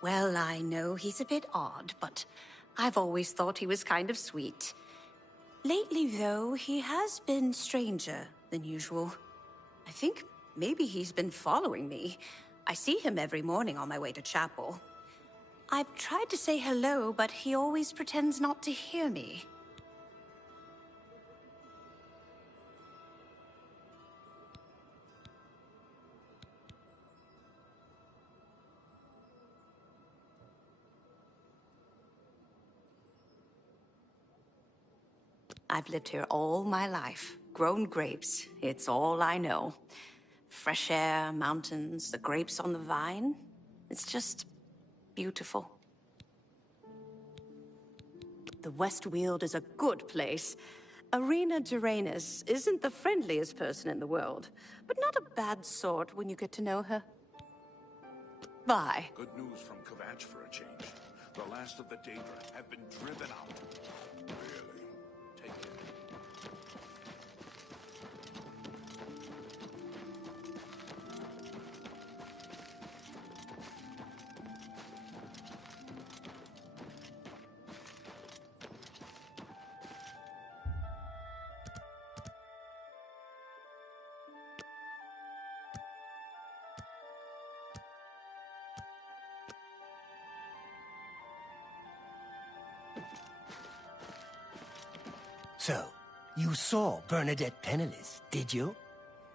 Well, I know he's a bit odd, but I've always thought he was kind of sweet. Lately, though, he has been stranger than usual. I think maybe he's been following me. I see him every morning on my way to chapel. I've tried to say hello, but he always pretends not to hear me. I've lived here all my life. Grown grapes, it's all I know. Fresh air, mountains, the grapes on the vine. It's just beautiful. The West Weald is a good place. Arena Geranus isn't the friendliest person in the world, but not a bad sort when you get to know her. Bye. Good news from Kvatch for a change. The last of the Daedra have been driven out. Really? Take care. So, you saw Bernadette Penniless, did you?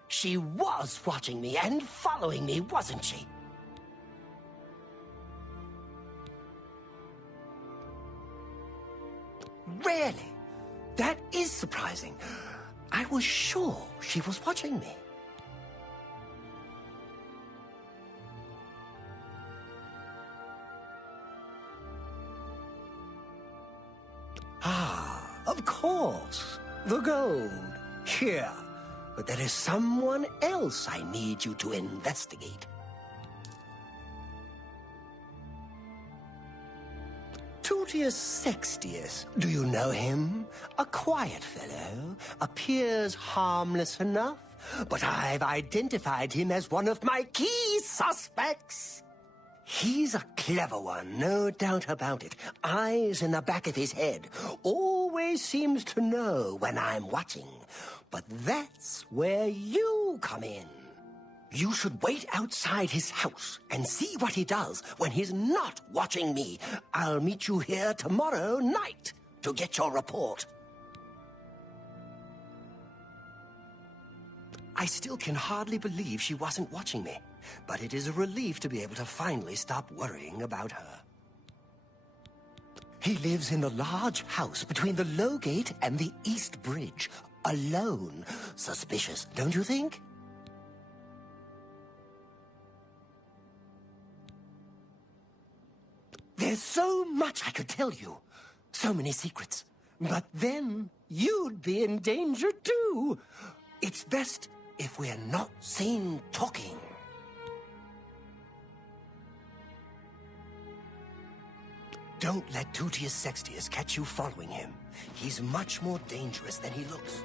She was watching me and following me, wasn't she? Really? That is surprising. I was sure she was watching me. Of course, the gold. Here. But there is someone else I need you to investigate. Tutius Sextius, do you know him? A quiet fellow, appears harmless enough, but I've identified him as one of my key suspects. He's a clever one, no doubt about it. Eyes in the back of his head. Always seems to know when I'm watching. But that's where you come in. You should wait outside his house and see what he does when he's not watching me. I'll meet you here tomorrow night to get your report. I still can hardly believe she wasn't watching me. But it is a relief to be able to finally stop worrying about her. He lives in the large house between the Low Gate and the East Bridge. Alone. Suspicious, don't you think? There's so much I could tell you. So many secrets. But then you'd be in danger too. It's best if we're not seen talking. Don't let Tutius Sextius catch you following him. He's much more dangerous than he looks.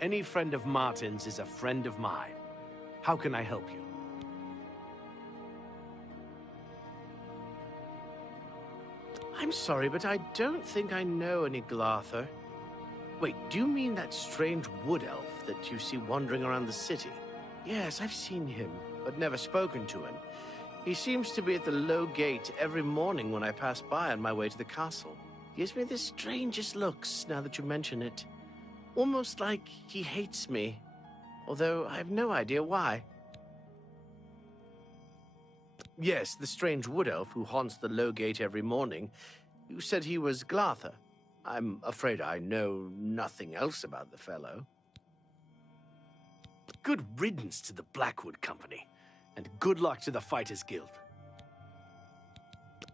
Any friend of Martin's is a friend of mine. How can I help you? I'm sorry, but I don't think I know any Glarther. Wait, do you mean that strange wood elf that you see wandering around the city? Yes, I've seen him, but never spoken to him. He seems to be at the Low Gate every morning when I pass by on my way to the castle. He gives me the strangest looks, now that you mention it. Almost like he hates me, although I have no idea why. Yes, the strange wood elf who haunts the Low Gate every morning. You said he was Glarther. I'm afraid I know nothing else about the fellow. Good riddance to the Blackwood Company, and good luck to the Fighters Guild.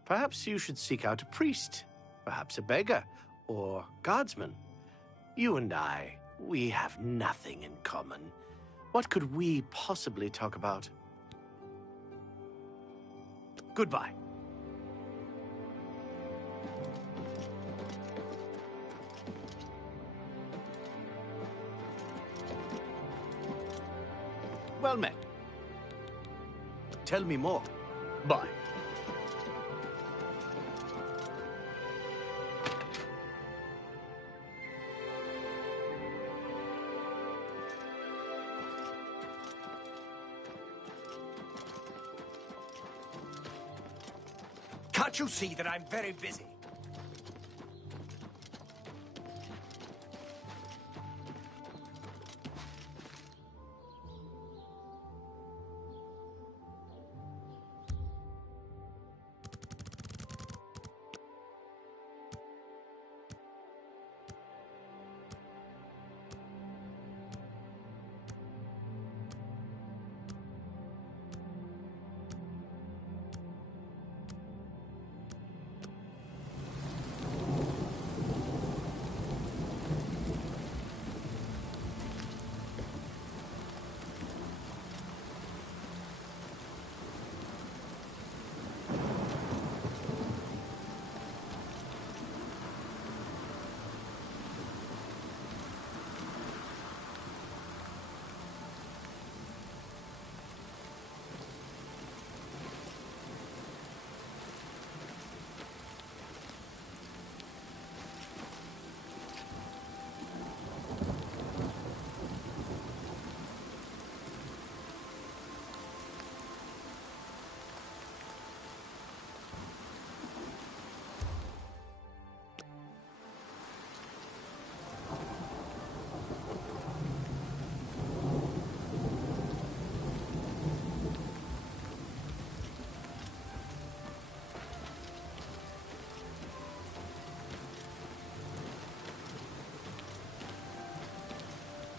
Perhaps you should seek out a priest, perhaps a beggar, or guardsman. You and I We have nothing in common. What could we possibly talk about? Goodbye. Well met. Tell me more. Bye. Can't you see that I'm very busy?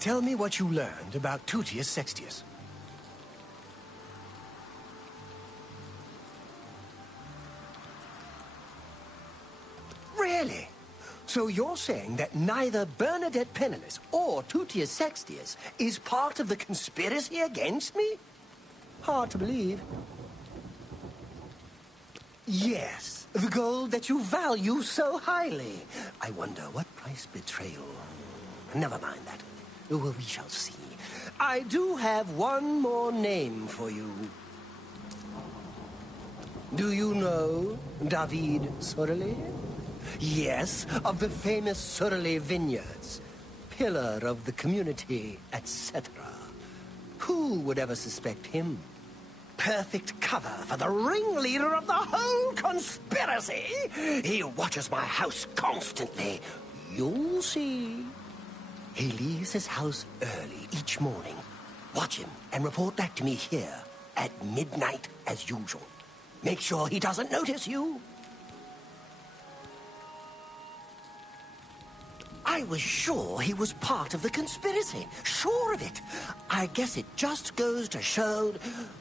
Tell me what you learned about Tutius Sextius. Really? So you're saying that neither Bernadette Penniless or Tutius Sextius is part of the conspiracy against me? Hard to believe. Yes, the gold that you value so highly. I wonder what price betrayal... Never mind that. Well, we shall see. I do have one more name for you. Do you know David Sorelli? Yes, of the famous Sorelli vineyards. Pillar of the community, etc. Who would ever suspect him? Perfect cover for the ringleader of the whole conspiracy. He watches my house constantly. You'll see. He leaves his house early each morning. Watch him and report back to me here at midnight as usual. Make sure he doesn't notice you. I was sure he was part of the conspiracy. Sure of it. I guess it just goes to show...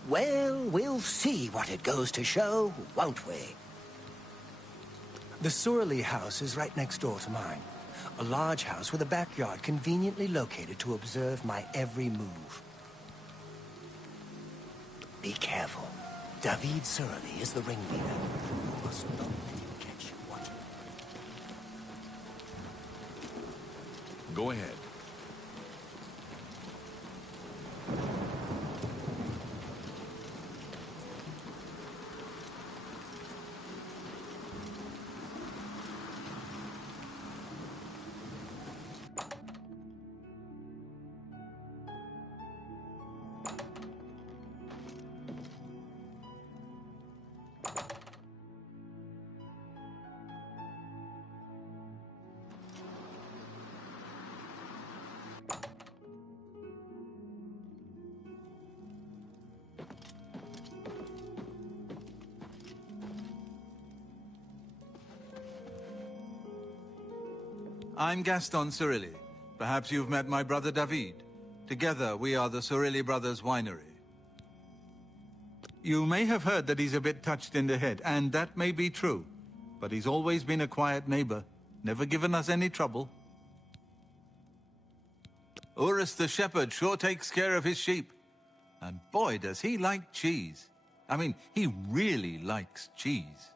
Well, we'll see what it goes to show, won't we? The Sorelli house is right next door to mine. A large house with a backyard conveniently located to observe my every move. Be careful. David Sorelli is the ringleader. You must not let him catch you watching. Go ahead. I'm Gaston Sorelli. Perhaps you've met my brother David. Together, we are the Sorelli Brothers Winery. You may have heard that he's a bit touched in the head, and that may be true. But he's always been a quiet neighbor, never given us any trouble. Urus the shepherd sure takes care of his sheep. And boy, does he like cheese. I mean, he really likes cheese.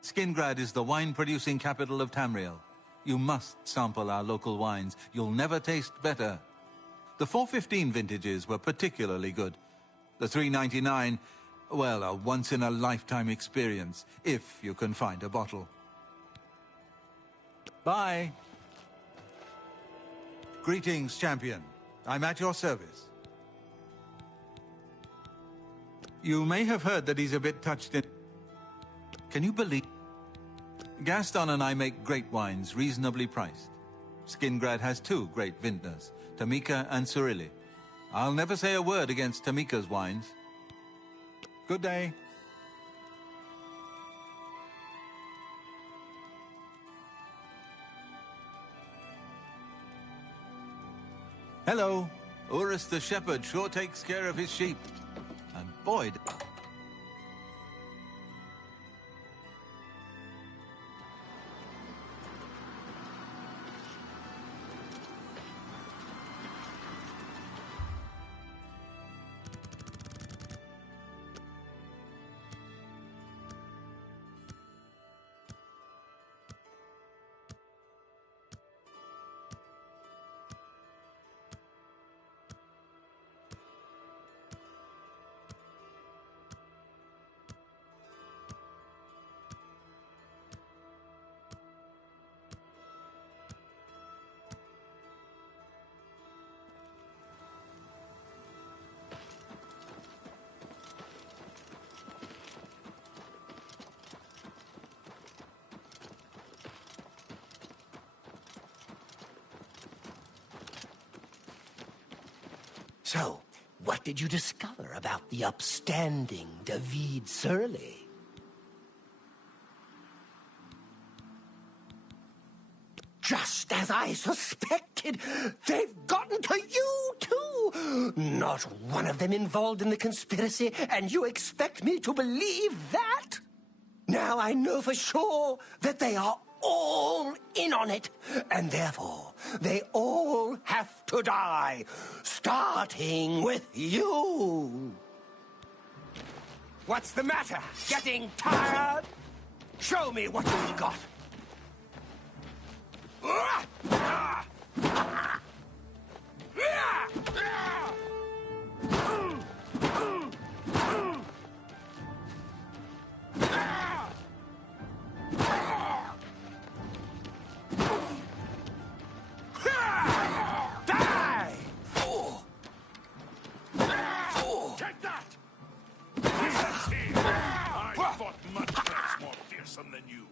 Skingrad is the wine-producing capital of Tamriel. You must sample our local wines. You'll never taste better. The 415 vintages were particularly good. The 399, well, a once-in-a-lifetime experience, if you can find a bottle. Bye. Greetings, champion. I'm at your service. You may have heard that he's a bit touched in... Can you believe... Gaston and I make great wines, reasonably priced. Skingrad has 2 great vintners, Tamika and Surilli. I'll never say a word against Tamika's wines. Good day. Hello. Urus the shepherd sure takes care of his sheep. And boy... So, what did you discover about the upstanding David Surly? Just as I suspected, they've gotten to you, too! Not one of them involved in the conspiracy, and you expect me to believe that? Now I know for sure that they are all in on it, and therefore they all have to die, starting with you. What's the matter? Getting tired? Show me what you've got. Than you.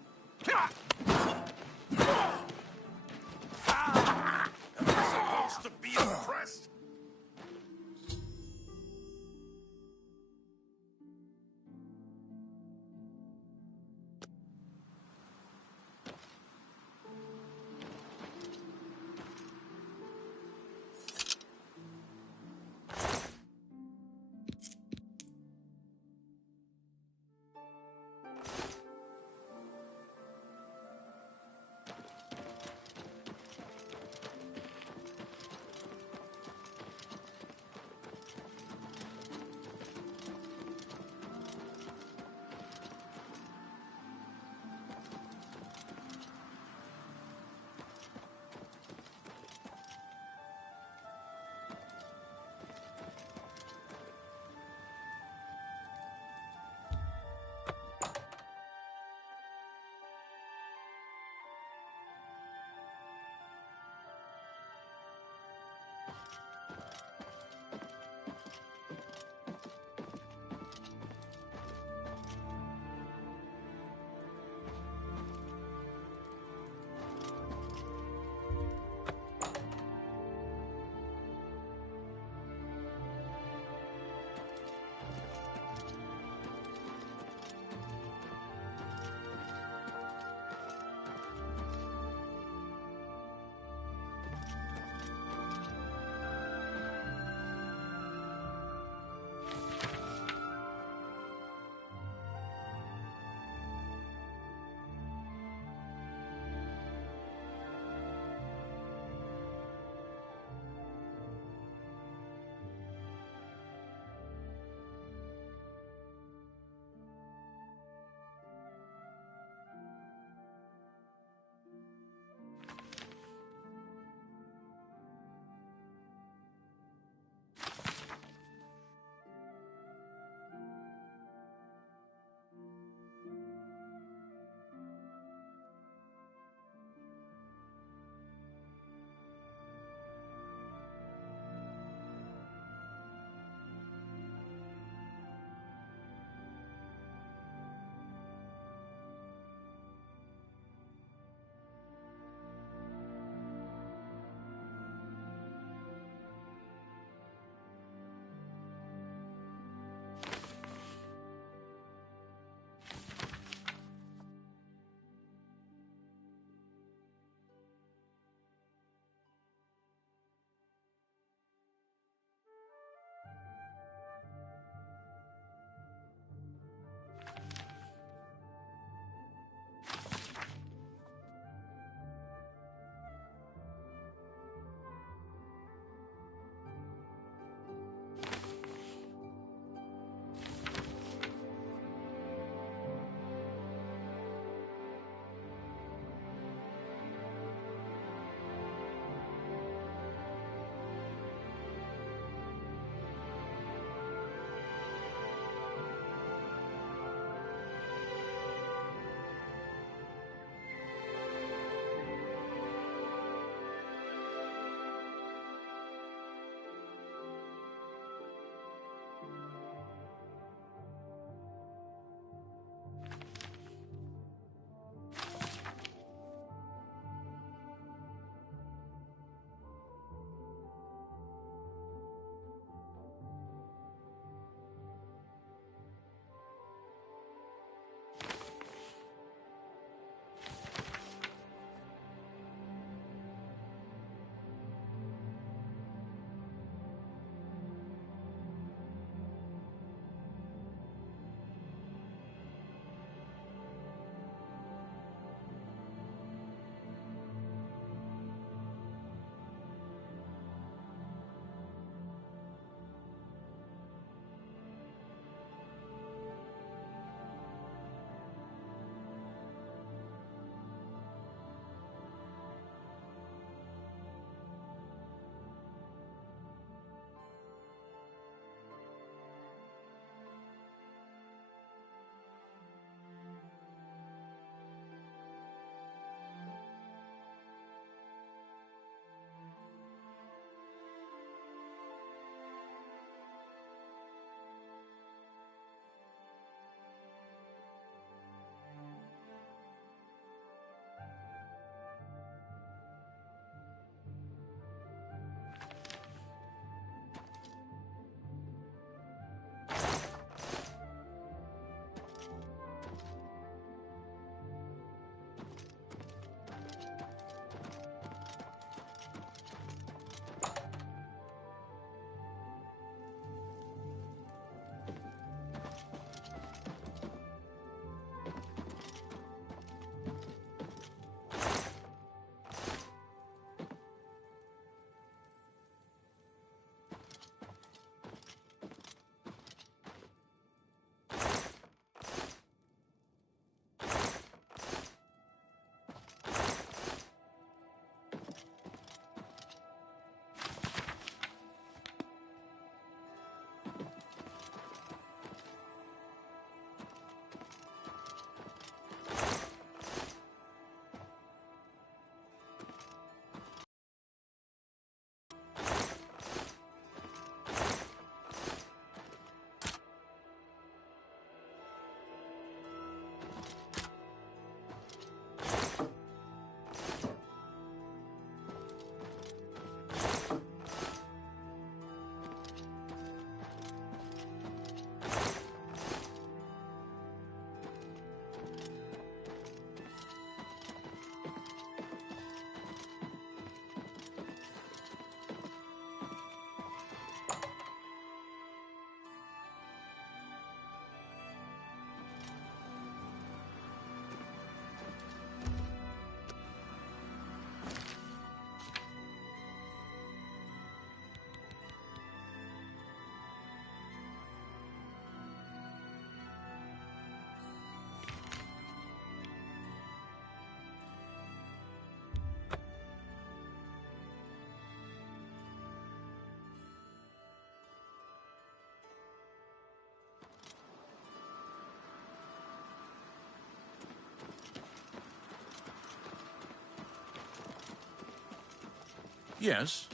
Yes.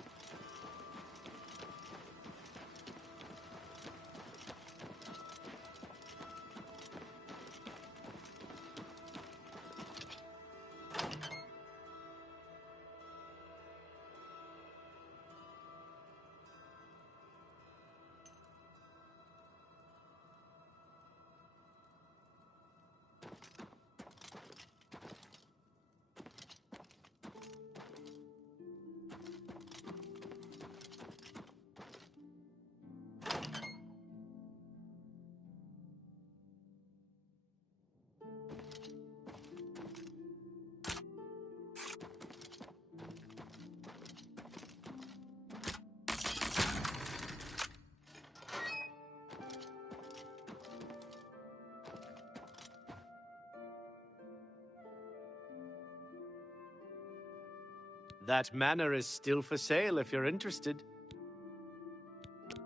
That manor is still for sale if you're interested.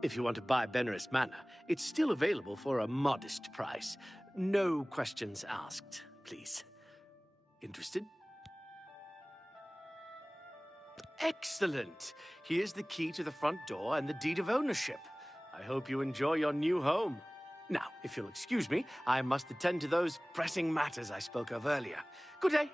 If you want to buy Benerist Manor, it's still available for a modest price. No questions asked, please. Interested? Excellent! Here's the key to the front door and the deed of ownership. I hope you enjoy your new home. Now, if you'll excuse me, I must attend to those pressing matters I spoke of earlier. Good day.